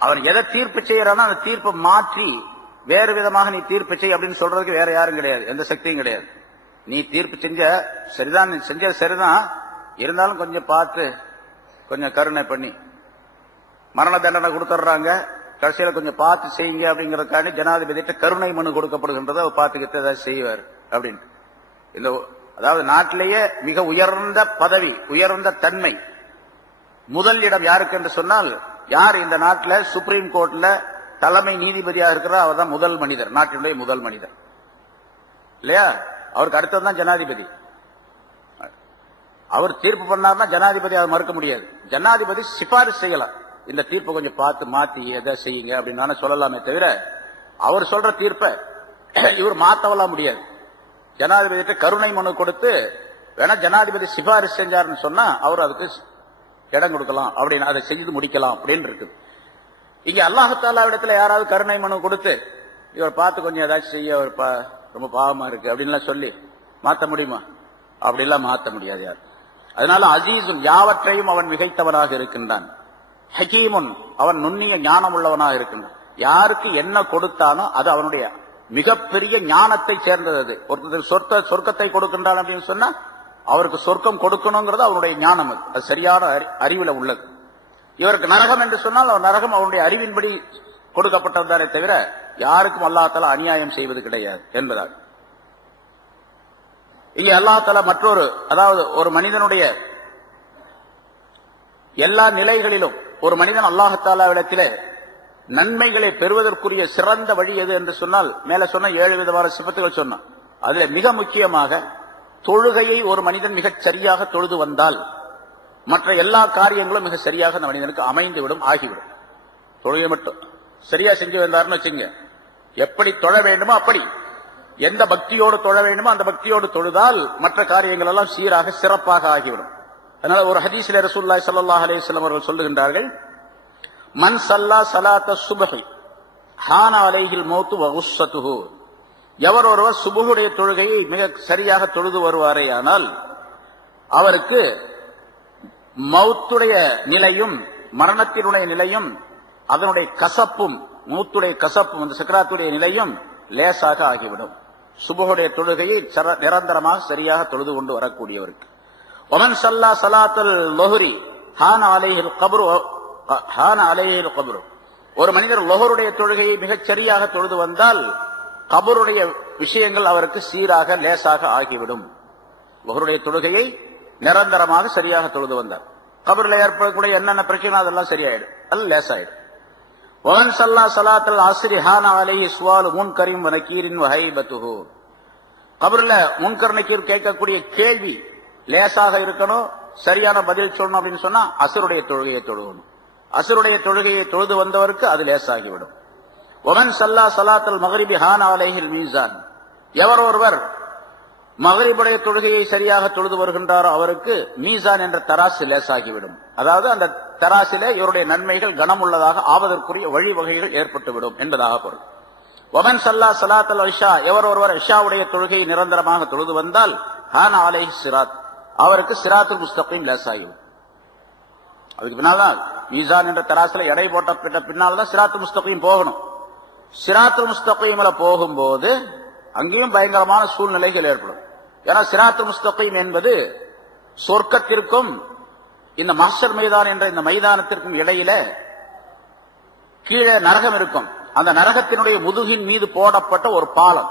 அவன் எதை தீர்ப்பு செய்யறானோ அந்த தீர்ப்பை மாற்றி வேறு விதமாக நீ தீர்ப்பு செய் அப்படின்னு சொல்றதுக்கு வேற யாரும் கிடையாது, எந்த சக்தியும் கிடையாது. நீ தீர்ப்பு செஞ்ச சரிதான், நீ செஞ்ச சரிதான், இருந்தாலும் கொஞ்சம் பார்த்து கொஞ்சம் கருணை பண்ணி மரண தண்டனை கொடுத்துட்றாங்க, கடைசியில கொஞ்சம் பார்த்து செய்யுங்க அப்படிங்கறதுக்காண்டி ஜனாதிபதிட்ட கருணை மனு கொடுக்கப்படுகின்றதை அவர் பார்த்துக்கிட்டு ஏதாவது செய்வார் அப்படின்னு. இந்த அதாவது நாட்டிலேயே மிக உயர்ந்த பதவி, உயர்ந்த தன்மை, முதல் இடம் யாருக்கு என்று சொன்னால், யார் இந்த நாட்டில் சுப்ரீம் கோர்ட்ல தலைமை நீதிபதியாக இருக்கிறார் அவர் தான் முதல் மனிதர், நாட்டினுடைய முதல் மனிதர் இல்லையா? அவருக்கு அடுத்ததுதான் ஜனாதிபதி. அவர் தீர்ப்பு பண்ணார்னா ஜனாதிபதி அதை மறுக்க முடியாது. ஜனாதிபதி சிபாரிசு செய்யலாம், இந்த தீர்ப்பை கொஞ்சம் பார்த்து மாத்தி எதை செய்யுங்க அப்படின்னு சொல்லலாமே தவிர அவர் சொல்ற தீர்ப்பை இவர் மாத்தவலாம் முடியாது. ஜனாதிபதி கருணை மனு கொடுத்து வேணா ஜனாதிபதி சிபாரிசு செஞ்சாருன்னு சொன்னா அவர் அதுக்கு இடம் கொடுக்கலாம், அப்படின்னு அதை செஞ்சு முடிக்கலாம் அப்படின்னு இருக்குது. இங்க அல்லாஹ்தாலா இடத்துல யாராவது கருணை மனு கொடுத்து இவர் பார்த்து கொஞ்சம் ஏதாச்சும் செய்ய ரொம்ப பாவமா இருக்கு அப்படின்லாம் சொல்லி மாத்த முடியுமா? அப்படிலாம் மாத்த முடியாது யார். அதனால அசீசுன், யாவற்றையும் அவன் மிகைத்தவனாக இருக்கின்றான். ஹகீமுன், அவன் நுண்ணிய ஞானம் உள்ளவனாக இருக்கின்றான். யாருக்கு என்ன கொடுத்தானோ அது அவனுடைய மிகப்பெரிய ஞானத்தை சேர்ந்தது. அது ஒருத்தர் சொர்க்கத்தை கொடுக்கின்றான் அப்படின்னு சொன்னா அவருக்கு சொர்க்கம் கொடுக்கணுங்கிறது அவனுடைய ஞானம், அது சரியான அறிவுல உள்ளது. இவருக்கு நரகம் என்று சொன்னால் அவர் நரகம் அவனுடைய அறிவின்படி கொடுக்கப்பட்டதானே தவிர யாருக்கும் அல்லாஹ்தாலா அநியாயம் செய்வது கிடையாது என்பதாக. இங்கே அல்லாஹ்தாலா மற்றொரு, அதாவது ஒரு மனிதனுடைய எல்லா நிலைகளிலும் ஒரு மனிதன் அல்லாஹ்தாலாவிடத்திலே நன்மைகளை பெறுவதற்குரிய சிறந்த வழி எது என்று சொன்னால், மேல சொன்ன 7 விதமான சிபத்துகள் சொன்னான். அதுல மிக முக்கியமாக தொழுகையை ஒரு மனிதன் மிகச் சரியாக தொழுது வந்தால் மற்ற எல்லா காரியங்களும் மிக சரியாக அந்த மனிதனுக்கு அமைந்துவிடும், ஆகிவிடும். தொழுகை மட்டும் சரியா செஞ்சு வந்தார்னு வச்சுங்க, எப்படி தொழ வேண்டுமோ அப்படி, எந்த பக்தியோடு தொழ வேண்டுமோ அந்த பக்தியோடு தொழுதால் மற்ற காரியங்கள் எல்லாம் சீராக சிறப்பாக ஆகிவிடும். அதனால ஒரு ஹதீஸிலே ரசூலுல்லாஹி ஸல்லல்லாஹு அலைஹி வஸல்லம் அவர்கள் சொல்லுகின்றார்கள், மன் ஸல்லா ஸலாத்த சுப்ஹி ஹான அலைஹில் மௌத்து வ குஸ்ஸத்துஹு, எவர் ஒருவர் சுபுஹுடைய தொழுகையை மிக சரியாக தொழுது வருவாரேயானால் அவருக்கு மௌத்துடைய நிலையும் மரணத்தினுடைய நிலையும் அதனுடைய கசப்பும், மௌத்துடைய கசப்பும் அந்த சக்கராத்துடைய நிலையும் லேசாக ஆகிவிடும். சுபுஹுடைய தொழுகையை நிரந்தரமாக சரியாக தொழுது கொண்டு வரக்கூடியவருக்கு. ஒமன் ஸல்லா ஸலாத்துல் லுஹ்ரி ஹான அலைஹில் கப்ரு ஹான அலைஹில் கப்ரு, ஒரு மனிதர் லுஹ்ருடைய தொழுகையை மிகச் சரியாக தொழுது வந்தால் கபருடைய விஷயங்கள் அவருக்கு சீராக லேசாக ஆகிவிடும். லுஹ்ருடைய தொழுகையை நிரந்தரமாக சரியாக தொழுது வந்தார் கபரில் ஏற்படக்கூடிய என்னென்ன பிரச்சனை அதெல்லாம் சரியாயிடும், அது லேசாயிடும். ஒமன் ஸல்லா ஸலாத்துல் அஸ்ரி ஹான அலைஹி சுவாலு முன்கரின் வ நகீரின் வ ஹைபத்துஹு, கபரில் முன்கர் நகீர் கேட்கக்கூடிய கேள்வி லேசாக இருக்கணும், சரியான பதில் சொல்லணும் அப்படின்னு சொன்னா அசருடைய தொழுகையை தொழுகணும். அசருடைய தொழுகையை தொழுது வந்தவருக்கு அது லேசாகிவிடும். ஒமன் சல்லா சலாத்தல் மகரிபி ஹான் அலைஹில் மீசான், எவர் ஒருவர் மகரிபுடைய தொழுகையை சரியாக தொழுது வருகின்றாரோ அவருக்கு மீசான் என்ற தராசு லேசாகிவிடும். அதாவது அந்த தராசிலே இவருடைய நன்மைகள் கனமுள்ளதாக ஆவதற்குரிய வழிவகைகள் ஏற்பட்டுவிடும் என்பதாக பொருள். ஒமன் சல்லா சலாத்தல் இஷா, எவர் ஒருவர் இஷாவுடைய தொழுகையை நிரந்தரமாக தொழுது வந்தால் ஹான் அலைஹி சிராத், அவருக்கு சிராத்துல் முஸ்தகீம் லேசாகிவிடும். அதுக்கு பின்னால்தான் மீசான் என்ற தராசில எடை போட்ட பின்னால்தான் சிராத்துல் முஸ்தகீம் போகணும். சிராத்துல் முஸ்தகீம்ல போகும்போது அங்கேயும் பயங்கரமான சூழ்நிலைகள் ஏற்படும். ஏன்னா சிராத்துல் முஸ்தகீம் என்பது சொர்க்கத்திற்கும் இந்த மஹ்ஷர் மைதான் என்ற இந்த மைதானத்திற்கும் இடையில கீழே நரகம் இருக்கும். அந்த நரகத்தினுடைய முதுகின் மீது போடப்பட்ட ஒரு பாலம்.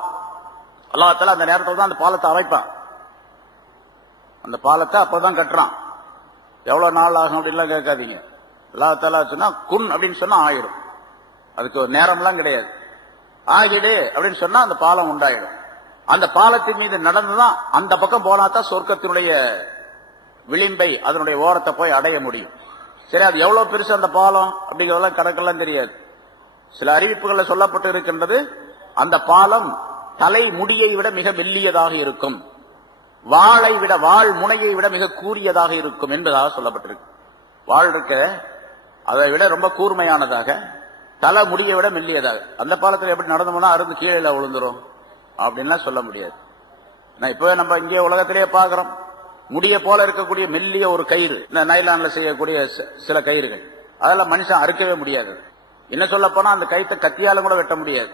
அல்லாஹ் தஆலா அந்த நேரத்தில் தான் அந்த பாலத்தை அமைப்பான். அந்த பாலத்தை அப்பதான் கட்டுறான். எவ்வளவு நாள் ஆகும் அப்படின்லாம் கேட்காதீங்க. அல்லாஹ் தஆலா சொன்னா குன் அப்படின்னு சொன்னா ஆயிடும். அதுக்கு ஒரு நேரம்லாம் கிடையாது. ஆகிடு அப்படின்னு சொன்னா அந்த பாலம் உண்டாயிடும். அந்த பாலத்தின் மீது நடந்துதான் அந்த பக்கம் போனாதான் சொர்க்கத்தினுடைய விளிம்பை அதனுடைய ஓரத்தை போய் அடைய முடியும். சரி, அது எவ்வளவு பெருசு அந்த பாலம் அப்படிங்கறதெல்லாம் கணக்கெல்லாம் தெரியாது. சில அறிவிப்புகள்ல சொல்லப்பட்டு இருக்கின்றது, அந்த பாலம் தலை முடியை விட மிக மெல்லியதாக இருக்கும், வாளை விட வாள் முனையை விட மிக கூரியதாக இருக்கும் என்பதாக சொல்லப்பட்டிருக்கு. வாள் இருக்க அதை விட ரொம்ப கூர்மையானதாக, தலை முடியை விட மெல்லியதாக. அந்த பாலத்தில் எப்படி நடந்து போனா அருந்து கீழே விழுந்துரும் அப்படின்லாம் சொல்ல முடியாது. இப்ப நம்ம இங்கே உலகத்திலேயே பாக்குறோம், முடிய போல இருக்கக்கூடிய மெல்லிய ஒரு கயிறு, இந்த நைலான்ல செய்யக்கூடிய சில கயிறுகள், அதெல்லாம் மனுஷன் அறுக்கவே முடியாது. என்ன சொல்ல போனா அந்த கயிற்றை கத்தியாலும் கூட வெட்ட முடியாது,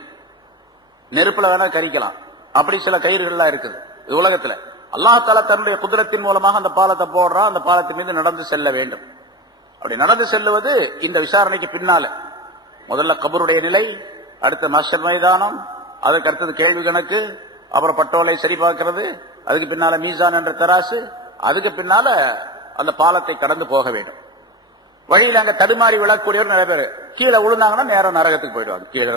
நெருப்புல வேணா கரிக்கலாம். அப்படி சில கயிறுகள்லாம் இருக்குது இது உலகத்துல. அல்லாஹ் தஆலா தன்னுடைய குதிரத்தின் மூலமாக அந்த பாலத்தை போடுறான். அந்த பாலத்தின் மீது நடந்து செல்ல வேண்டும். அப்படி நடந்து செல்லுவது இந்த விசாரணைக்கு பின்னால முதல்ல கபருடைய நிலை, அடுத்த மஹ்ஷர் மைதானம், அதுக்கு அடுத்தது கேள்வி கணக்கு, அப்புறம் பட்டோலை சரி பார்க்கிறது, அதுக்கு பின்னால மீசான் என்ற தராசு, அதுக்கு பின்னால அந்த பாலத்தை கடந்து போக வேண்டும். வழியில் அங்க தடுமாறி விழக்கூடியவர் நிறைய பேர் கீழே விழுந்தாங்கன்னா நேரம் நரகத்துக்கு போயிடுவாங்க. கீழே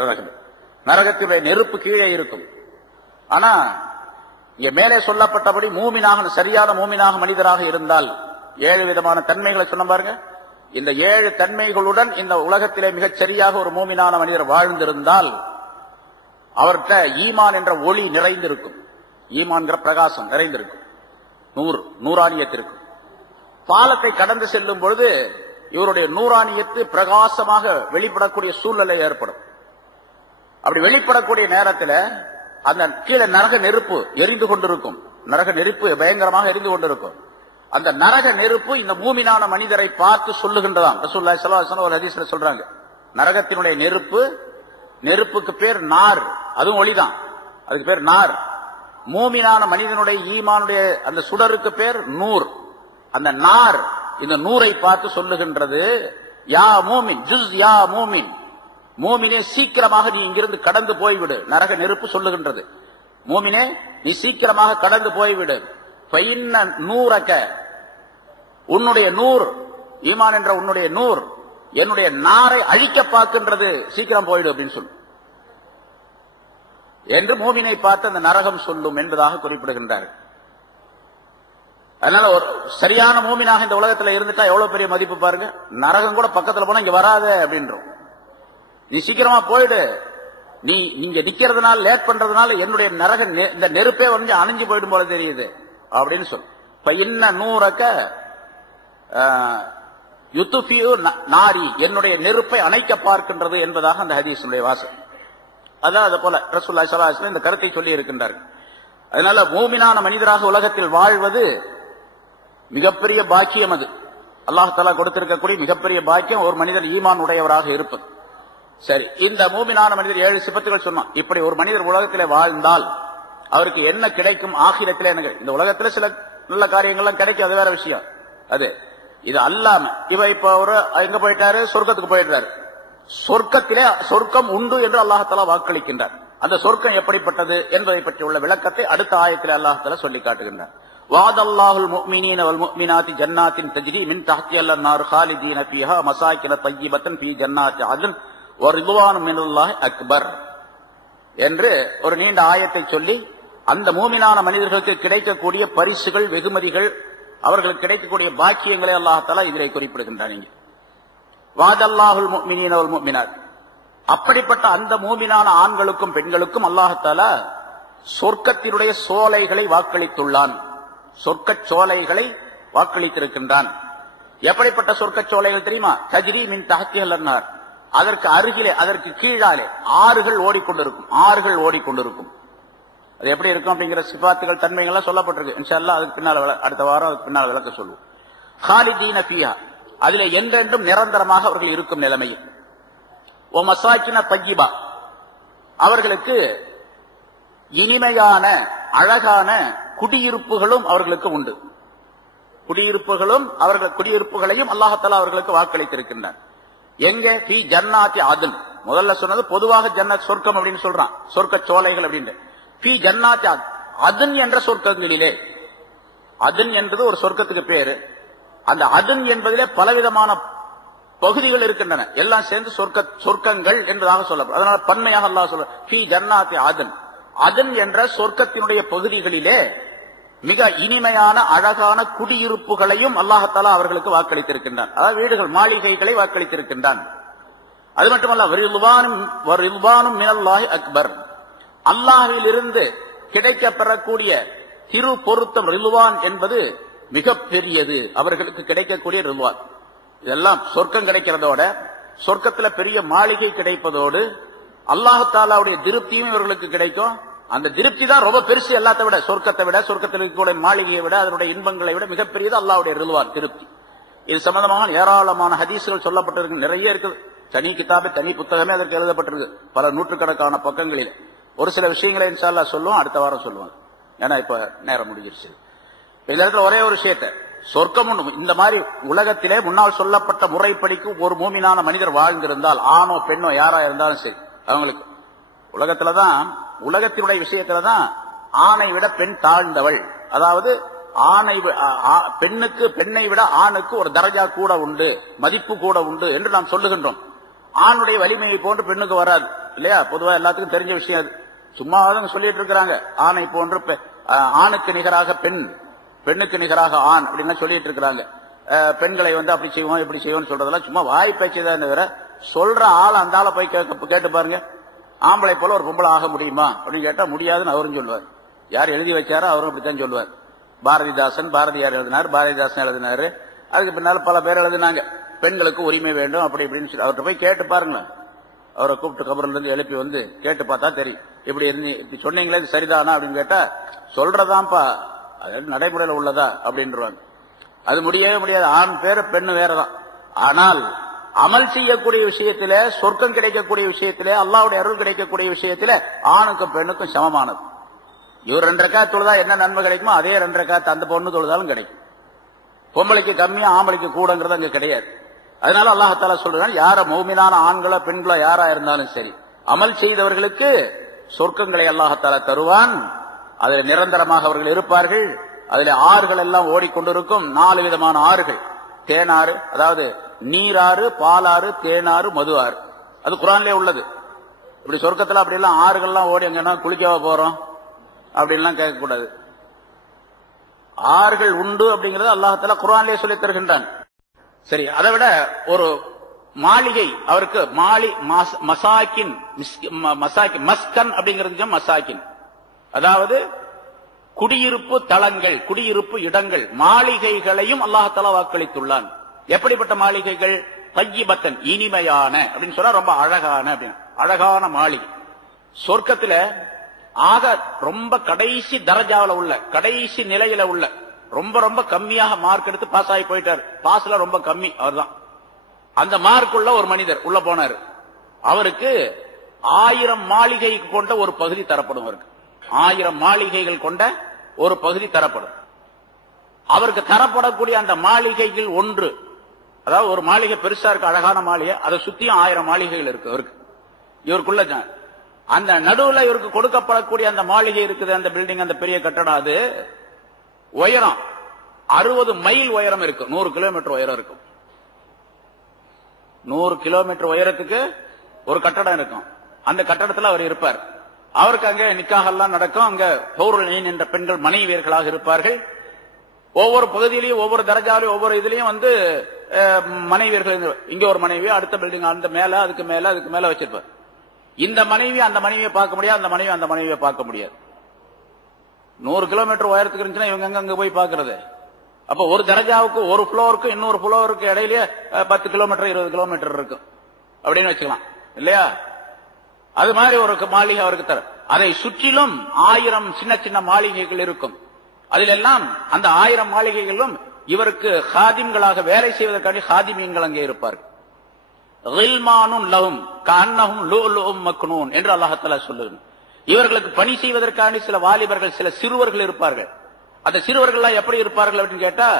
நரகத்துடைய நெருப்பு கீழே இருக்கும். ஆனா இங்க மேலே சொல்லப்பட்டபடி மூமினாக, சரியான மூமினாக மனிதராக இருந்தால் 7 விதமான தன்மைகளை சொன்ன பாருங்க. இந்த 7 தன்மைகளுடன் இந்த உலகத்திலே மிகச் சரியாக ஒரு மூமினான மனிதர் வாழ்ந்திருந்தால் அவர்கிட்ட ஈமான் என்ற ஒளி நிறைந்திருக்கும், ஈமான்கிற பிரகாசம் நிறைந்திருக்கும், நூறானியத்திற்கும். பாலத்தை கடந்து செல்லும் பொழுது இவருடைய நூறானியத்து பிரகாசமாக வெளிப்படக்கூடிய சூழ்நிலை ஏற்படும். அப்படி வெளிப்படக்கூடிய நேரத்தில் அந்த கீழே நரக நெருப்பு எரிந்து கொண்டிருக்கும். நரக நெருப்பு பயங்கரமாக எரிந்து கொண்டிருக்கும். அந்த நரக நெருப்பு இந்த மூமினான மனிதரை பார்த்து சொல்லுகின்றதாம். ரசூலுல்லாஹி ஸல்லல்லாஹு அலைஹி வஸல்லம் ஒரு ஹதீஸ்ல சொல்றாங்க, நரகத்தினுடைய நெருப்புக்கு பேர் நார், அதுவும் ஒளிதான், அதுக்கு பேர் நார். மூமினான மனிதனுடைய ஈமானுடைய அந்த சுடருக்கு பேர் நூர். அந்த நார் இந்த நூரை பார்த்து சொல்லுகின்றது, யா மூமின் ஜுஸ் யா மூமின், மூமினே சீக்கிரமாக நீ இங்கிருந்து கடந்து போய்விடு. நரக நெருப்பு சொல்லுகின்றது, மூமினே நீ சீக்கிரமாக கடந்து போய்விடு. நூறக்க, உன்னுடைய நூர், ஈமான் என்ற உன்னுடைய நூர் என்னுடைய நாரை அழிக்க பார்க்கின்றது, சீக்கிரம் போயிடு அப்படின்னு சொல்லு என்று மூமினை பார்த்து அந்த நரகம் சொல்லும் என்பதாக குறிப்பிடுகின்றார். அதனால ஒரு சரியான மூமினாக இந்த உலகத்தில் இருந்துட்டா எவ்வளவு பெரிய மதிப்பு பாருங்க. நரகம் கூட பக்கத்துல போனா இங்க வராத அப்படின்றோம், நீ சீக்கிரமா போயிடு, நீங்க நிக்கிறதுனால லேட் பண்றதுனால என்னுடைய நரக இந்த நெருப்பே வந்து அணைஞ்சு போயிடும் போல தெரியுது அப்படின்னு சொல்லு. இப்ப இன்ன நூறக்க யுத்துஃபியு நாரி, என்னுடைய நெருப்பை அணைக்க பார்க்கின்றது என்பதாக அந்த ஹதீஸுடைய வாசகம். அதான் அது போல ரசூலுல்லாஹி ஸல்லல்லாஹு அலைஹி வஸல்லம் இந்த கருத்தை சொல்லி இருக்கின்றார்கள். அதனால மூமினான மனிதராக உலகத்தில் வாழ்வது மிகப்பெரிய பாக்கியம். அது அல்லாஹ் தஆலா கொடுத்திருக்கக்கூடிய மிகப்பெரிய பாக்கியம், ஒரு மனிதர் ஈமான் உடையவராக இருப்பது. சரி, இந்த மூமினான மனிதர் 7 சிபத்துகள் சொன்னோம். இப்படி ஒரு மனிதர் உலகத்திலே வாழ்ந்தால் அவருக்கு என்ன கிடைக்கும் ஆகிரத்திலே? இந்த உலகத்துல சில நல்ல காரியங்கள்லாம் கிடைக்கும், அது வேற விஷயம். அது இது அல்லாம இப்ப ஒரு எங்க போயிட்டாரு, சொர்க்கத்துக்கு போயிட்டாரு. சொர்க்கத்திலே சொர்க்கம் உண்டு என்று அல்லாஹ் தஆலா வாக்களிக்கின்றார். அந்த சொர்க்கம் எப்படிப்பட்டது என்பதை பற்றி உள்ள விளக்கத்தை அடுத்த ஆயத்திலே அல்லாஹ் தஆலா சொல்லி காட்டுகின்றார். வஅதல்லாஹுல் முஃமினீன வல் முஃமினாத்தி ஜன்னாத்தின் தஜ்ரி மின் தஹ்திஹா அன்-நார் காலிதீன ஃபீஹா மசாகின தய்யிபத்தன் ஃபீ ஜன்னாத்தி அத்ன் வ ரிضوانٌ மினல்லாஹி அக்பர் என்று ஒரு நீண்ட ஆயத்தை சொல்லி அந்த மூமினான மனிதர்களுக்கு கிடைக்கக்கூடிய பரிசுகள், வெகுமதிகள், அவர்களுக்கு கிடைக்கக்கூடிய பாக்கியங்களை அல்லாஹ் தஆலா இதிலே குறிப்பிடுகின்றான். வாதல்லாஹுல் முஃமினீன வல் முஃமினாத், அப்படிப்பட்ட அந்த மூமினான ஆண்களுக்கும் பெண்களுக்கும் அல்லாஹ் தஆலா சொர்க்கத்தினுடைய சோலைகளை வாக்களித்துள்ளான். சொர்க்க சோலைகளை வாக்களித்திருக்கின்றான். எப்படிப்பட்ட சொர்க்க சோலைகள் தெரியுமா? தஜ்ரி மின் தஹ்திஹல் அன்ஹார், அதற்கு அருகிலே அதற்கு கீழாலே ஆறுகள் ஓடிக்கொண்டிருக்கும். அது எப்படி இருக்கும் அப்படிங்கிற சிபாத்துகள் தன்மைகள் சொல்லப்பட்டிருக்கு. இன்ஷா அல்லாஹ் அதுக்கு பின்னால் அடுத்த வாரம் அதுக்கு பின்னால் விளக்க சொல்லுவோம். ஹாலிதீன ஃபீஹா, அதிலே என்றென்றும் நிரந்தரமாக அவர்கள் இருக்கும் நிலைமையில். ஓ மசாக்கின தய்யிபா, அவர்களுக்கு இனிமையான அழகான குடியிருப்புகளும் அவர்களுக்கு உண்டு. குடியிருப்புகளையும் அல்லாஹ் தஆலா அவர்களுக்கு வாக்களித்திருக்கின்றான். எங்கே? ஃபீ ஜன்னாத்தி அதன், முதல்ல சொன்னது பொதுவாக ஜன்னத் சொர்க்கம் அப்படின்னு சொல்றான், சொர்க்க சோலைகள் அப்படின்னு. ஃபீ ஜன்னாத்தி அதன் என்ற சொர்க்கங்களிலே, அதன் என்பது ஒரு சொர்க்கத்துக்கு பேரு. அந்த அதன் என்பதிலே பலவிதமான பகுதிகள் இருக்கின்றன, எல்லாம் சேர்ந்து சொர்க்கங்கள் என்பதாக சொல்லப்படும். அதனால பன்மையாக அல்லாஹ் சொல்ற ஃபீ ஜன்னாத்தி அதன், அதன் என்ற சொர்க்கத்தினுடைய பகுதிகளிலே மிக இனிமையான அழகான குடியிருப்புகளையும் அல்லாஹ் தஆலா அவர்களுக்கு வாக்களித்திருக்கின்றான். அதாவது வீடுகள், மாளிகைகளை வாக்களித்திருக்கின்றான். அது மட்டுமல்ல, ரிதுவானும் மினல்லாஹி அக்பர், அல்லாஹ்விலிருந்து கிடைக்கப்பெறக்கூடிய திரு பொருத்தம் ரிதுவான் என்பது மிக பெரியது. அவர்களுக்கு கிடைக்கக்கூடிய ரிதுவான், இதெல்லாம் சொர்க்கம் கிடைக்கிறதோட, சொர்க்கத்தில் பெரிய மாளிகை கிடைப்பதோடு அல்லாஹ் தஆலாவுடைய திருப்தியும் இவர்களுக்கு கிடைக்கும். அந்த திருப்தி தான் ரொம்ப பெருசு, எல்லாத்தை விட, சொர்க்கத்தை விட, சொர்க்கத்தில் இருக்கக்கூடிய மாளிகையை விட, அதனுடைய இன்பங்களை விட மிகப்பெரியது அல்லாஹ்வுடைய ரிதுவான், திருப்தி. இது சம்பந்தமாக ஏராளமான ஹதீஸ்கள் சொல்லப்பட்டிருக்கு, நிறைய இருக்குது. தனி கிதாபு, தனி புத்தகமே அதற்கு எழுதப்பட்டிருக்கு, பல நூற்றுக்கணக்கான பக்கங்களில். ஒரு சில விஷயங்களை இன்ஷா அல்லாஹ் சொல்லுவோம், அடுத்த வாரம் சொல்லுவாங்க, ஏன்னா இப்ப நேரம் முடிஞ்சிருச்சு. இந்த இடத்துல ஒரே ஒரு விஷயத்தை, சொர்க்கம் இந்த மாதிரி உலகத்திலே முன்னால் சொல்லப்பட்ட முறைப்படிக்கு ஒரு மூமினான மனிதர் வாழ்ந்திருந்தால், ஆணோ பெண்ணோ யாரா இருந்தாலும் சரி, அவங்களுக்கு உலகத்துலதான், உலகத்தினுடைய விஷயத்துலதான் ஆணை விட பெண் தாழ்ந்தவள். அதாவது பெண்ணை விட ஆணுக்கு ஒரு தரஜா கூட உண்டு, மதிப்பு கூட உண்டு என்று நாம் சொல்லுகின்றோம். ஆணுடைய வலிமையை போன்று பெண்ணுக்கு வராது இல்லையா? பொதுவா எல்லாத்துக்கும் தெரிஞ்ச விஷயம் அது. சும்மா சொல்லிட்டு இருக்கிறாங்க, ஆணை போன்று ஆணுக்கு நிகராக பெண், பெண்ணுக்கு நிகராக ஆண் அப்படின்னு சொல்லிட்டு இருக்கிறாங்க. பெண்களை அப்படி செய்வோம் இப்படி செய்வோம் சொல்றதெல்லாம் சும்மா வாய் பேச்சுதான் தவிர, சொல்ற ஆள் அந்த ஆளை போய் கேட்டு பாருங்க, ஆம்பளை போல ஒரு பொம்பளை ஆக முடியுமா அப்படின்னு கேட்டா முடியாதுன்னு அவரும் சொல்லுவார். யார் எழுதி வச்சாரோ அவரும் அப்படித்தான் சொல்லுவார். பாரதியார் எழுதினாரு, அதுக்கு பின்னால பல பேர் எழுதினாங்க, பெண்களுக்கு உரிமை வேண்டும் அப்படி இப்படின்னு சொல்லி. அவர்கிட்ட போய் கேட்டு பாருங்களேன், அவரை கூப்பிட்டு கபர்ல இருந்து எழுப்பி கேட்டு பார்த்தா தெரியும். இப்படி சொன்னீங்களே இது சரிதானா அப்படின்னு கேட்டா, சொல்றதான்ப்பா, அது நடைமுறையில் உள்ளதா அப்படின்றாங்க. அது முடியவே முடியாது. ஆண் பேரு பெண்ணு வேறதான். ஆனால் அமல் செய்யக்கூடிய விஷயத்தில, சொர்க்கம் கிடைக்கக்கூடிய விஷயத்தில, அல்லாஹ்வுடைய அருள் கிடைக்கக்கூடிய விஷயத்தில ஆணுக்கும் பெண்ணுக்கும் சமமானது. இவர் 2 ரக்காத் தொழுதா என்ன நன்மை கிடைக்குமோ அதே 2 ரக்காத் அந்த பொண்ணு தொழுதாலும் கிடைக்கும். பொம்பளைக்கு கம்மியா ஆம்பளைக்கு கூடங்கிறது அங்க கிடையாது. அதனால அல்லாஹ் தஆலா சொல்றான், யார மௌமினான ஆண்களோ பெண்களோ யாரா இருந்தாலும் சரி, அமல் செய்தவர்களுக்கு சொர்க்கங்களை அல்லாஹ் தஆலா தருவான். அதில் நிரந்தரமாக அவர்கள் இருப்பார்கள். அதில் ஆறுகள் எல்லாம் ஓடிக்கொண்டிருக்கும், 4 விதமான ஆறுகள். தேனாறு, அதாவது நீராறு, பாலாறு, தேனாறு, மது ஆறு. அது குர்ஆன்லயே உள்ளது. இப்படி சொர்க்கத்துல அப்படி எல்லாம் ஆறுகள்லாம் ஓடி அங்கன்னா குளிக்கவா போறோம் அப்படின்லாம் கேட்கக்கூடாது. ஆறுகள் உண்டு அப்படிங்கறது அல்லாஹ் தஆலா குர்ஆன்லயே சொல்லி தருகின்றான். சரி, அதை விட ஒரு மாளிகை அவருக்கு மசாக்கின், மஸ்கன் அப்படிங்கிறது மசாக்கின், அதாவது குடியிருப்பு தளங்கள், குடியிருப்பு இடங்கள், மாளிகைகளையும் அல்லாஹ் தஆலா வாக்களித்துள்ளான். எப்படிப்பட்ட மாளிகைகள்? தய்யிபத்தன், இனிமையான அப்படின்னு சொன்னா ரொம்ப அழகான அப்படின்னு, அழகான மாளிகை. சொர்க்கத்துல ஆக ரொம்ப கடைசி தரஜாவில உள்ள, கடைசி நிலையில உள்ள, ரொம்ப ரொம்ப கம்மியாக மார்க் எடுத்து பாஸ் ஆகி போயிட்டார். பாஸ்ல ரொம்ப கம்மி அவர்தான். அந்த மார்க் உள்ள ஒரு மனிதர் உள்ள போனார். அவருக்கு 1000 மாளிகை கொண்ட ஒரு பகுதி தரப்படும். அவருக்கு 1000 மாளிகைகள் கொண்ட ஒரு பகுதி தரப்படும். அவருக்கு தரப்படக்கூடிய அந்த மாளிகைகள் ஒன்று, அதாவது ஒரு மாளிகை பெருசா இருக்கு, அழகான மாளிகை, அதை சுத்தியும் 1000 மாளிகைகள் இருக்கு அவருக்கு. இவருக்குள்ள அந்த நடுவுல இவருக்கு கொடுக்கப்படக்கூடிய அந்த மாளிகை இருக்குது, அந்த பில்டிங், அந்த பெரிய கட்டடம், அது உயரம் 60 மைல் உயரம் இருக்கு, 100 கிலோமீட்டர் உயரம் இருக்கும். 100 கிலோமீட்டர் உயரத்துக்கு ஒரு கட்டடம் இருக்கும். அந்த கட்டடத்தில் அவர் இருப்பார். அவருக்கு அங்கே நிக்காஹ் எல்லாம் நடக்கும். அங்க ஹூருல் ஈன் என்ற பெண்கள் மனைவியர்களாக இருப்பார்கள். ஒவ்வொரு பகுதியிலையும் ஒவ்வொரு தரஜாலையும் ஒவ்வொரு இதுலயும் வந்து மனைவியர்கள், இங்க ஒரு மனைவி, அடுத்த பில்டிங் அந்த மேல அதுக்கு மேல வச்சிருப்பார். இந்த மனைவி அந்த மனைவியை பார்க்க முடியாது, அந்த மனைவி அந்த மனைவியை பார்க்க முடியாது. 100 கிலோமீட்டர் உயரத்துக்கு இருந்துச்சுன்னா இவங்க அங்க போய் பாக்குறது. அப்ப ஒரு தரஜாவுக்கு ஒரு புளோருக்கு இன்னொரு புளோருக்கு இடையிலேயே 10 கிலோமீட்டர் 20 கிலோமீட்டர் இருக்கும் அப்படின்னு வச்சுக்கலாம் இல்லையா? அது மாதிரி ஒரு மாளிகை அவருக்கு தர. அதை சுற்றிலும் 1000 சின்ன சின்ன மாளிகைகள் இருக்கும். அதிலெல்லாம் அந்த 1000 மாளிகைகளும் இவருக்கு ஹாதிம்களாக வேலை செய்வதற்காண்டி ஹாதிமீன்கள் அங்கே இருப்பார்கள். என்று அல்லாஹ் சொல்லுகிறார். இவர்களுக்கு பணி செய்வதற்காண்டி சில வாலிபர்கள், சில சிறுவர்கள் இருப்பார்கள். அந்த சிறுவர்கள் எப்படி இருப்பார்கள் அப்படின்னு கேட்டா,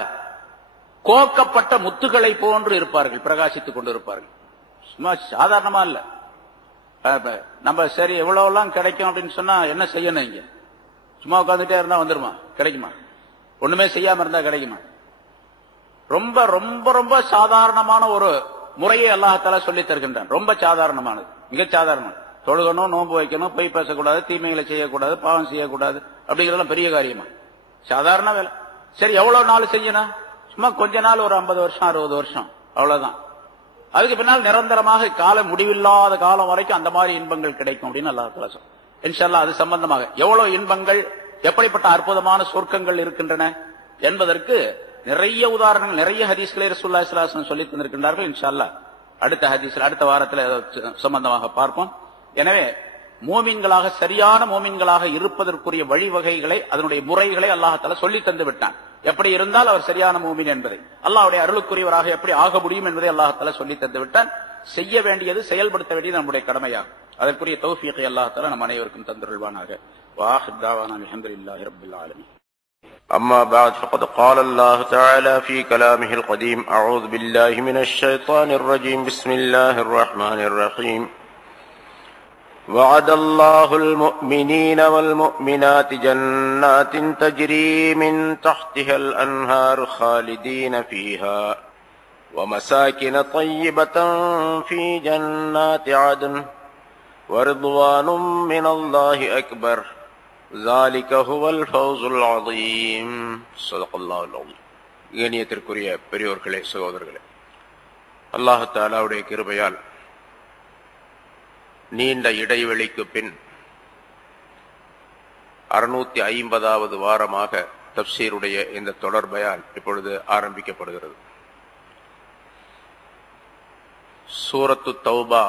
கோக்கப்பட்ட முத்துக்களை போன்று இருப்பார்கள், பிரகாசித்துக் கொண்டு இருப்பார்கள். சும்மா சாதாரணமா இல்ல. நம்ம சரி எவ்வளவு கிடைக்கும் அப்படின்னு சொன்னா என்ன செய்யணும்? இங்க சும்மா உட்காந்துட்டே இருந்தா வந்துருமா? கிடைக்குமா? ஒண்ணுமே செய்யாம இருந்தா கிடைக்குமா? ரொம்ப ரொம்ப ரொம்ப சாதாரணமான ஒரு முறையை அல்லாஹ் சொல்லி தருகின்றான். ரொம்ப சாதாரணமானது, மிக சாதாரணம். தொழுகணும், நோன்பு வைக்கணும், பொய் பேசக்கூடாது, தீமைகளை செய்யக்கூடாது, பாவம் செய்யக்கூடாது, அப்படிங்கிறதெல்லாம் பெரிய காரியமா? சாதாரண வேலை. சரி எவ்வளவு நாள் செய்யணும்? சும்மா கொஞ்ச நாள், ஒரு 50 வருஷம் 60 வருஷம், அவ்வளவுதான். அதுக்கு பின்னால் நிரந்தரமாக காலம், முடிவில்லாத காலம் வரைக்கும் அந்த மாதிரி இன்பங்கள் கிடைக்கும் அப்படின்னு அல்லாஹ் தஆலா சொல்றான். இன்ஷா அல்லாஹ் அது சம்பந்தமாக எவ்வளவு இன்பங்கள், எப்படிப்பட்ட அற்புதமான சொர்க்கங்கள் இருக்கின்றன என்பதற்கு நிறைய உதாரணங்கள், நிறைய ஹதீஸ்களை ரசூலுல்லாஹி ஸல்லல்லாஹு அலைஹி வஸல்லம் சொல்லி தந்திருக்கின்றார்கள். இன்ஷா அல்லாஹ் அடுத்த ஹதீஸ்ல, அடுத்த வாரத்தில் சம்பந்தமாக பார்ப்போம். எனவே மூமின்களாக, சரியான மூமின்களாக இருப்பதற்குரிய வழிவகைகளை, அதனுடைய முறைகளை அல்லாஹ் தஆலா சொல்லி தந்து விட்டான். எப்படி இருந்தால் அவர் சரியான மூமின் என்பதை, அல்லாஹ்வுடைய அருளுக்குரியவராக எப்படி ஆக முடியும் என்பதை அல்லாஹ் தஆலா சொல்லி தந்து விட்டான். செய்ய வேண்டியது, செயல்படுத்த வேண்டியது நம்முடைய கடமையாகும். அதற்குரிய தௌஃபீகை அல்லாஹ் தஆலா நம் அனைவருக்கும் தந்தருள்வானாக. வாஹிர் தாவானா அல்ஹம்துலில்லாஹி ரப்பில் ஆலமீன். أما بعد فقد قال الله تعالى في كلامه القديم: أعوذ بالله من الشيطان الرجيم. بسم الله الرحمن الرحيم. وعد الله المؤمنين والمؤمنات جنات تجري من تحتها الأنهار خالدين فيها ومساكن طيبة في جنات عدن ورضوان من الله أكبر ذلك هو الفوز العظيم. صدق الله العظيم. கண்ணியத்திற்குரிய பெரியோர்களே, சகோதரர்களே, அல்லாஹ் தஆலாவுடைய கிருபையால் நீண்ட இடைவெளிக்கு பின் 650வது வாரமாக தப்சீருடைய இந்த தொடர் பயான் இப்பொழுது ஆரம்பிக்கப்படுகிறது. சூரத்து தௌபா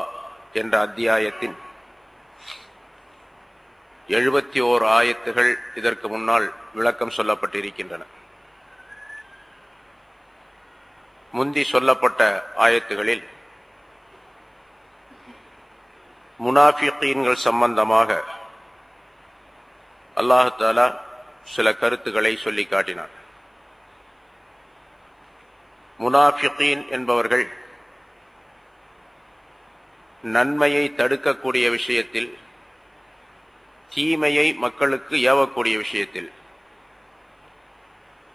என்ற அத்தியாயத்தின் 71 ஆயத்துகள் இதற்கு முன்னால் விளக்கம் சொல்லப்பட்டிருக்கின்றன. முந்தி சொல்லப்பட்ட ஆயத்துகளில் முனாஃபிகீன்கள் சம்பந்தமாக அல்லாஹ் தஆலா சில கருத்துக்களை சொல்லி காட்டினார். முனாஃபிகீன் என்பவர்கள் நன்மையை தடுக்கக்கூடிய விஷயத்தில், தீமையை மக்களுக்கு ஏவக்கூடிய விஷயத்தில்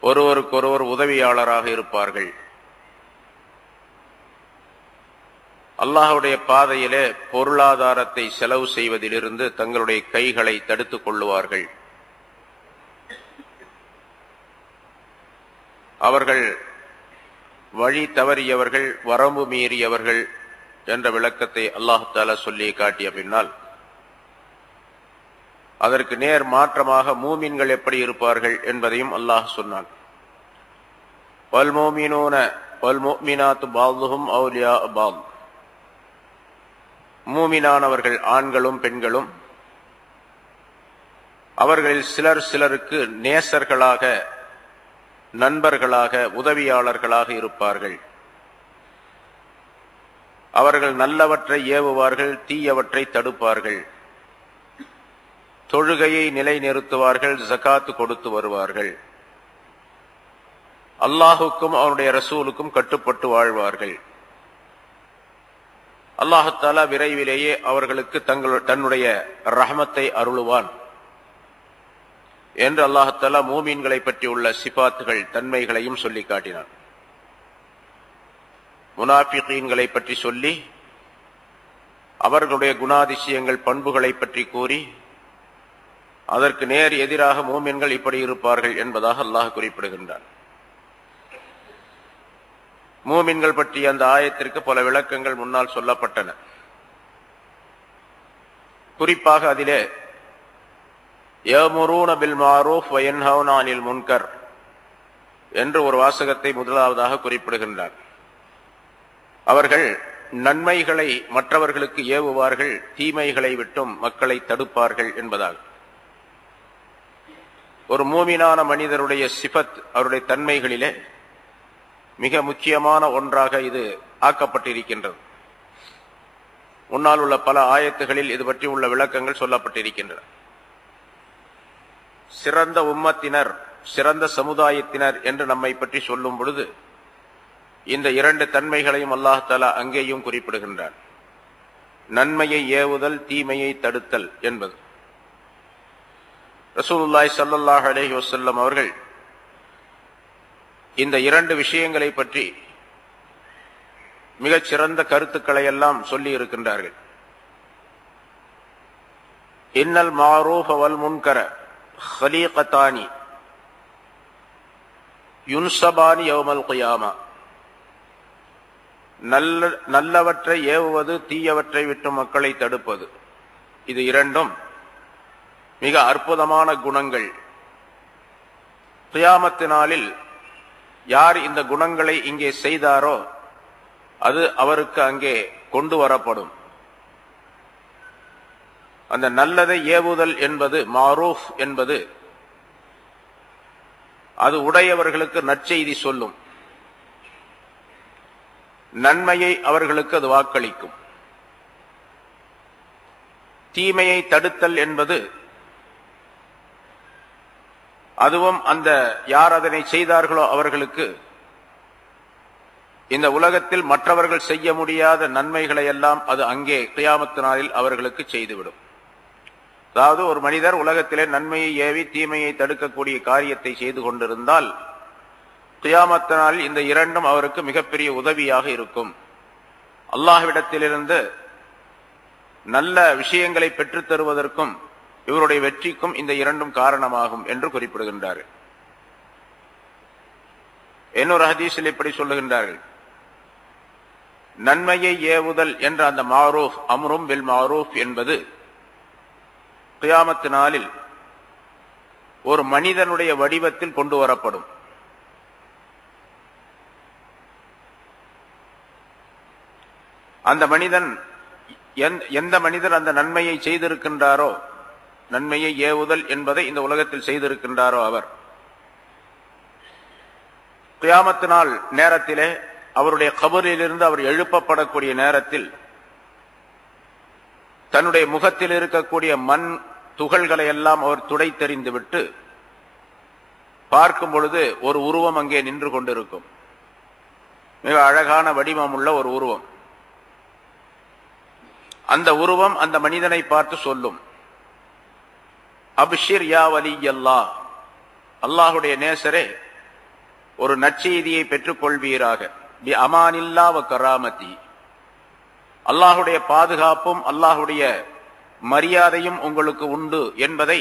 ஒருவருக்கொருவர் உதவியாளராக இருப்பார்கள். அல்லாஹ்வுடைய பாதையிலே பொருளாதாரத்தை செலவு செய்வதிலிருந்து தங்களுடைய கைகளை தடுத்துக் கொள்ளுவார்கள். அவர்கள் வழி தவறியவர்கள், வரம்பு மீறியவர்கள் என்ற விளக்கத்தை அல்லாஹ் தஆலா சொல்லி காட்டிய பின்னால் அதற்கு நேர் மாற்றமாக மூமின்கள் எப்படி இருப்பார்கள் என்பதையும் அல்லாஹ் சொன்னான். வல் முஃமினூன வல் முஃமினாத்து பஅதுஹும் அவுலியாஉ பஅத். மூமினானவர்கள் ஆண்களும் பெண்களும் அவர்களில் சிலர் சிலருக்கு நேசர்களாக, நண்பர்களாக, உதவியாளர்களாக இருப்பார்கள். அவர்கள் நல்லவற்றை ஏவுவார்கள், தீயவற்றை தடுப்பார்கள். தொழுகையை நிலைநிறுத்துவார்கள், ஜகாத்து கொடுத்து வருவார்கள். அல்லாஹுக்கும் அவனுடைய ரசூலுக்கும் கட்டுப்பட்டு வாழ்வார்கள். அல்லாஹ் தஆலா விரைவிலேயே அவர்களுக்கு தன்னுடைய ரஹமத்தை அருளுவான் என்று அல்லாஹ் தஆலா மூமின்களை பற்றி உள்ள சிபாத்துகள், தன்மைகளையும் சொல்லி காட்டினான். முனாஃபிகீன்களை பற்றி சொல்லி அவர்களுடைய குணாதிசயங்கள், பண்புகளை பற்றி கூறி அதற்கு நேர் எதிராக மூமின்கள் இப்படி இருப்பார்கள் என்பதாக அல்லாஹ் குறிப்பிடுகின்றான். மூமின்கள் பற்றிய அந்த ஆயத்திற்கு பல விளக்கங்கள் முன்னால் சொல்லப்பட்டன. குறிப்பாக அதிலே யஅமுரூன பில் மஅரூஃப் வ யன்ஹவுன அனில் முன்கர் என்று ஒரு வாசகத்தை முதலாவதாக குறிப்பிடுகின்றார். அவர்கள் நன்மைகளை மற்றவர்களுக்கு ஏவுவார்கள், தீமைகளை விட்டும் மக்களை தடுப்பார்கள் என்பதாக. ஒரு மூமினான மனிதருடைய சிஃபத், அவருடைய தன்மைகளிலே மிக முக்கியமான ஒன்றாக இது ஆக்கப்பட்டிருக்கின்றது. முன்னால் உள்ள பல ஆயத்துகளில் இது பற்றி உள்ள விளக்கங்கள் சொல்லப்பட்டிருக்கின்றன. சிறந்த உம்மத்தினர், சிறந்த சமுதாயத்தினர் என்று நம்மை பற்றி சொல்லும் பொழுது இந்த இரண்டு தன்மைகளையும் அல்லாஹ் தஆலா அங்கேயும் குறிப்பிடுகின்றார். நன்மையை ஏவுதல், தீமையை தடுத்தல் என்பது. ரசூலுல்லாஹி ஸல்லல்லாஹு அலைஹி வஸல்லம் அவர்கள் இந்த இரண்டு விஷயங்களை பற்றி மிகச் சிறந்த கருத்துக்களை எல்லாம் சொல்லி இருக்கின்றார்கள். இன்னல் மஅரூஃப வல் முன்கர ஹலீகதானி யுன்ஸபானி யௌமல் கியாமா. நல்லவற்றை ஏவுவது, தீயவற்றை விட்டு மக்களை தடுப்பது, இது இரண்டும் மிக அற்புதமான குணங்கள். கியாமத்து நாளில் யார் இந்த குணங்களை இங்கே செய்தாரோ அது அவருக்கு அங்கே கொண்டு வரப்படும். அந்த நல்லதை ஏவுதல் என்பது, மஅரூஃப் என்பது, அது உடையவர்களுக்கு நற்செய்தி சொல்லும், நன்மையை அவர்களுக்கு அது வாக்களிக்கும். தீமையை தடுத்தல் என்பது, அதுவும் அந்த யார் அதனை செய்தார்களோ அவர்களுக்கு இந்த உலகத்தில் மற்றவர்கள் செய்ய முடியாத நன்மைகளை எல்லாம் அது அங்கே கியாமத்து நாளில் அவர்களுக்கு செய்துவிடும். அதாவது ஒரு மனிதர் உலகத்திலே நன்மையை ஏவி தீமையை தடுக்கக்கூடிய காரியத்தை செய்து கொண்டிருந்தால் கியாமத்து நாளில் இந்த இரண்டும் அவருக்கு மிகப்பெரிய உதவியாக இருக்கும். அல்லாஹ்விடத்திலிருந்து நல்ல விஷயங்களை பெற்றுத் தருவதற்கும் இவருடைய வெற்றிக்கும் இந்த இரண்டும் காரணமாகும் என்று குறிப்பிடுகின்றார்கள். இன்னொரு ஹதீஸில் இப்படி சொல்லுகின்றார்கள், நன்மையை ஏவுதல் என்ற அந்த மஅரூஃப், அம்ரும் பில் மஅரூஃப் என்பது கியாமத்து நாளில் ஒரு மனிதனுடைய வடிவத்தில் கொண்டு வரப்படும். அந்த மனிதன், எந்த மனிதர் அந்த நன்மையை செய்திருக்கின்றாரோ, நன்மையை ஏவுதல் என்பதை இந்த உலகத்தில் செய்திருக்கின்றாரோ அவர் கியாமத்து நாள் நேரத்திலே அவருடைய கபரிலிருந்து அவர் எழுப்பப்படக்கூடிய நேரத்தில் தன்னுடைய முகத்தில் இருக்கக்கூடிய மண் துகள்களை எல்லாம் அவர் துடைத்தெறிந்து விட்டு பார்க்கும் பொழுது ஒரு உருவம் அங்கே நின்று கொண்டிருக்கும். மிக அழகான வடிவம் உள்ள ஒரு உருவம். அந்த உருவம் அந்த மனிதனை பார்த்து சொல்லும், அப்ஷிர் யா வலியல்லாஹ், அல்லாஹுடைய நேசரே ஒரு நற்செய்தியை பெற்றுக் கொள்வீராக, பி அமானில்லா வ கராமதி, அல்லாஹுடைய பாதுகாப்பும் அல்லாஹுடைய மரியாதையும் உங்களுக்கு உண்டு என்பதை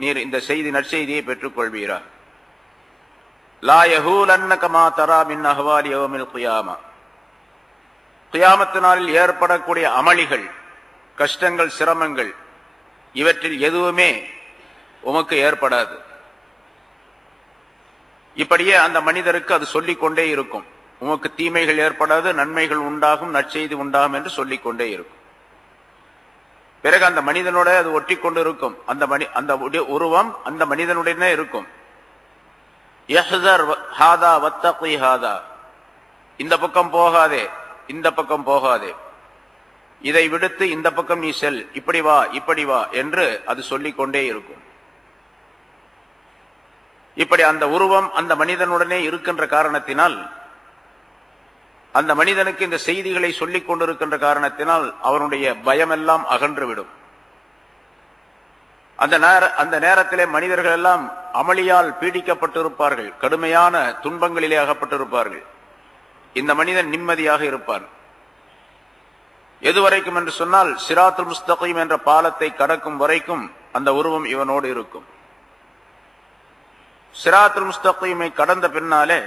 நீர் இந்த செய்தி நற்செய்தியை பெற்றுக் கொள்வீராக. லா யஹூலன்னக மா தரா மின் அஹ்வாலி யௌமில் கியாமா, கியாமத்து நாளில் ஏற்படக்கூடிய அமளிகள், கஷ்டங்கள், சிரமங்கள், இவற்றில் எதுவுமே உமக்கு ஏற்படாது. இப்படியே அந்த மனிதருக்கு அது சொல்லிக் கொண்டே இருக்கும். உமக்கு தீமைகள் ஏற்படாது, நன்மைகள் உண்டாகும், நற்செய்தி உண்டாகும் என்று சொல்லிக் கொண்டே இருக்கும். பிறகு அந்த மனிதனோட அது ஒட்டி கொண்டு இருக்கும். அந்த உருவம் அந்த மனிதனுடனே இருக்கும். யஹ்ஸர் ஹாதா வத்தகி ஹாதா, இந்த பக்கம் போகாதே, இந்த பக்கம் போகாதே, இதை விடுத்து இந்த பக்கம் நீ செல், இப்படி வா, இப்படி வா என்று அது சொல்லிக் கொண்டே இருக்கும். இப்படி அந்த உருவம் அந்த மனிதனுடனே இருக்கின்ற காரணத்தினால், அந்த மனிதனுக்கு இந்த செய்திகளை சொல்லிக் கொண்டிருக்கின்ற காரணத்தினால் அவனுடைய பயமெல்லாம் அகன்றுவிடும். அந்த நேரத்திலே மனிதர்கள் எல்லாம் அமளியால் பீடிக்கப்பட்டிருப்பார்கள், கடுமையான துன்பங்களிலே அகப்பட்டிருப்பார்கள். இந்த மனிதன் நிம்மதியாக இருப்பான். எதுவரைக்கும் என்று சொன்னால், சிராத்துல் முஸ்தகீம் என்ற பாலத்தை கடக்கும் வரைக்கும் அந்த உருவம் இவனோடு இருக்கும். சிராத்துல் முஸ்தகீமை கடந்த பின்னாலே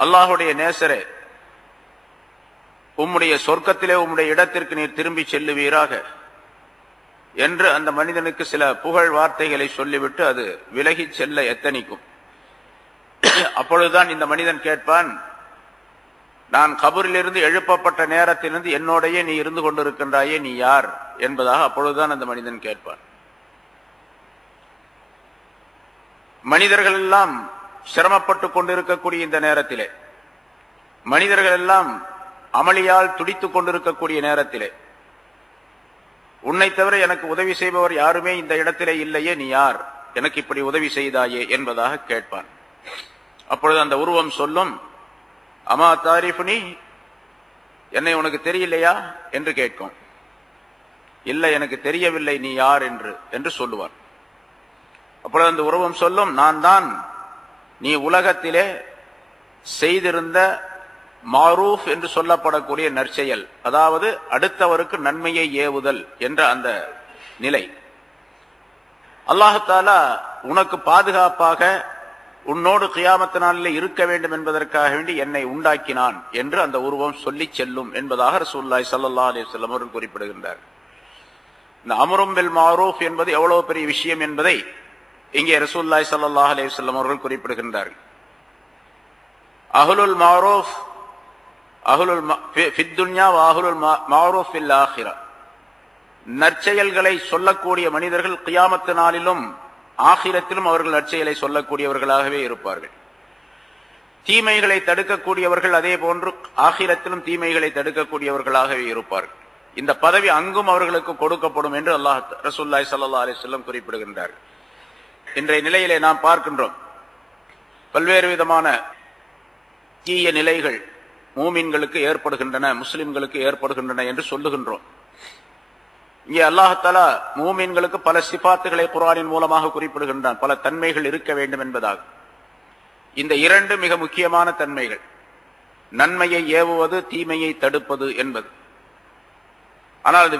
அல்லாஹுடைய நேசரே, உம்முடைய சொர்க்கத்திலே உம்முடைய இடத்திற்கு நீர் திரும்பி செல்லுவீராக என்று அந்த மனிதனுக்கு சில புகழ் வார்த்தைகளை சொல்லிவிட்டு அது விலகி செல்ல எத்தனிக்கும். அப்பொழுதுதான் இந்த மனிதன் கேட்பான், நான் கபரிலிருந்து எழுப்பப்பட்ட நேரத்திலிருந்து என்னோடையே நீ இருந்து கொண்டிருக்கின்றாயே, நீ யார் என்பதாக அப்பொழுதுதான் அந்த மனிதன் கேட்பான். மனிதர்கள் எல்லாம் சிரமப்பட்டுக் கொண்டிருக்கக்கூடிய இந்த நேரத்திலே, மனிதர்கள் எல்லாம் அமளியால் துடித்துக் கொண்டிருக்கக்கூடிய நேரத்திலே, உன்னை தவிர எனக்கு உதவி செய்பவர் யாருமே இந்த இடத்திலே இல்லையே, நீ யார், எனக்கு இப்படி உதவி செய்தாயே என்பதாக கேட்பான். அப்பொழுது அந்த உருவம் சொல்லும், அமா தாரிஃபுனி, என்னை உனக்கு தெரியலையா என்று கேட்கும். இல்லை, எனக்கு தெரியவில்லை நீ யார் என்று சொல்லுவான். அப்பொழுது அந்த உருவம் சொல்லும், நான் தான் நீ உலகத்திலே செய்திருந்த மாரூஃப் என்று சொல்லப்படக்கூடிய நற்செயல், அதாவது அடுத்தவருக்கு நன்மையை ஏவுதல் என்ற அந்த நிலை. அல்லாஹ் தஆலா உனக்கு பாதுகாப்பாக உன்னோடு கியாமத் நாளில் இருக்க வேண்டும் என்பதற்காக வேண்டி என்னை உண்டாக்கினான் என்று அந்த உருவம் சொல்லி செல்லும் என்பதாக ரசூலுல்லாஹி ஸல்லல்லாஹு அலைஹி வஸல்லம் அவர்கள் குறிப்பிடுகின்றார். இந்த அம்ரும் பில் மாரூஃப் என்பது எவ்வளவு பெரிய விஷயம் என்பதை இங்கே ரசூலுல்லாஹி ஸல்லல்லாஹு அலைஹி வஸல்லம் அவர்கள் குறிப்பிடுகின்றார்கள். அஹ்லுல் மாரூஃப் அஹ்லுல் ஃபித் துன்யா வ அஹ்லுல் மாரூஃப் ஃபில் ஆখিরা. நற்செயல்களை சொல்லக்கூடிய மனிதர்கள் கியாமத் நாளிலும் ஆகிரத்திலும் அவர்கள் நற்செயலை சொல்லக்கூடியவர்களாகவே இருப்பார்கள். தீமைகளை தடுக்கக்கூடியவர்கள் அதே போன்று ஆகிரத்திலும் தீமைகளை தடுக்கக்கூடியவர்களாகவே இருப்பார்கள். இந்த பதவி அங்கும் அவர்களுக்கு கொடுக்கப்படும் என்று ரசூலுல்லாஹி ஸல்லல்லாஹு அலைஹி வஸல்லம் குறிப்பிடுகின்றார்கள். இன்றைய நிலையிலே நாம் பார்க்கின்றோம், பல்வேறு விதமான தீய நிலைகள் மூமின்களுக்கு ஏற்படுகின்றன, முஸ்லிம்களுக்கு ஏற்படுகின்றன என்று சொல்லுகின்றோம். இங்கே அல்லாஹ் தஆலா மூமின்களுக்கு பல சிபாத்துகளை குர்ஆனின் மூலமாக குறிப்பிடுகின்றான், பல தன்மைகள் இருக்க வேண்டும் என்பதாக. இந்த இரண்டு மிக முக்கியமான தன்மைகள், நன்மையை ஏவுவது, தீமையை தடுப்பது என்பது. ஆனால் அது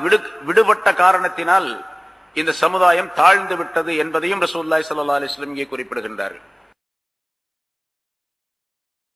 விடுபட்ட காரணத்தினால் இந்த சமுதாயம் தாழ்ந்து விட்டது என்பதையும் ரசூலுல்லாஹி ஸல்லல்லாஹு அலைஹி வஸல்லம் இங்கே குறிப்பிடுகின்றார்கள்.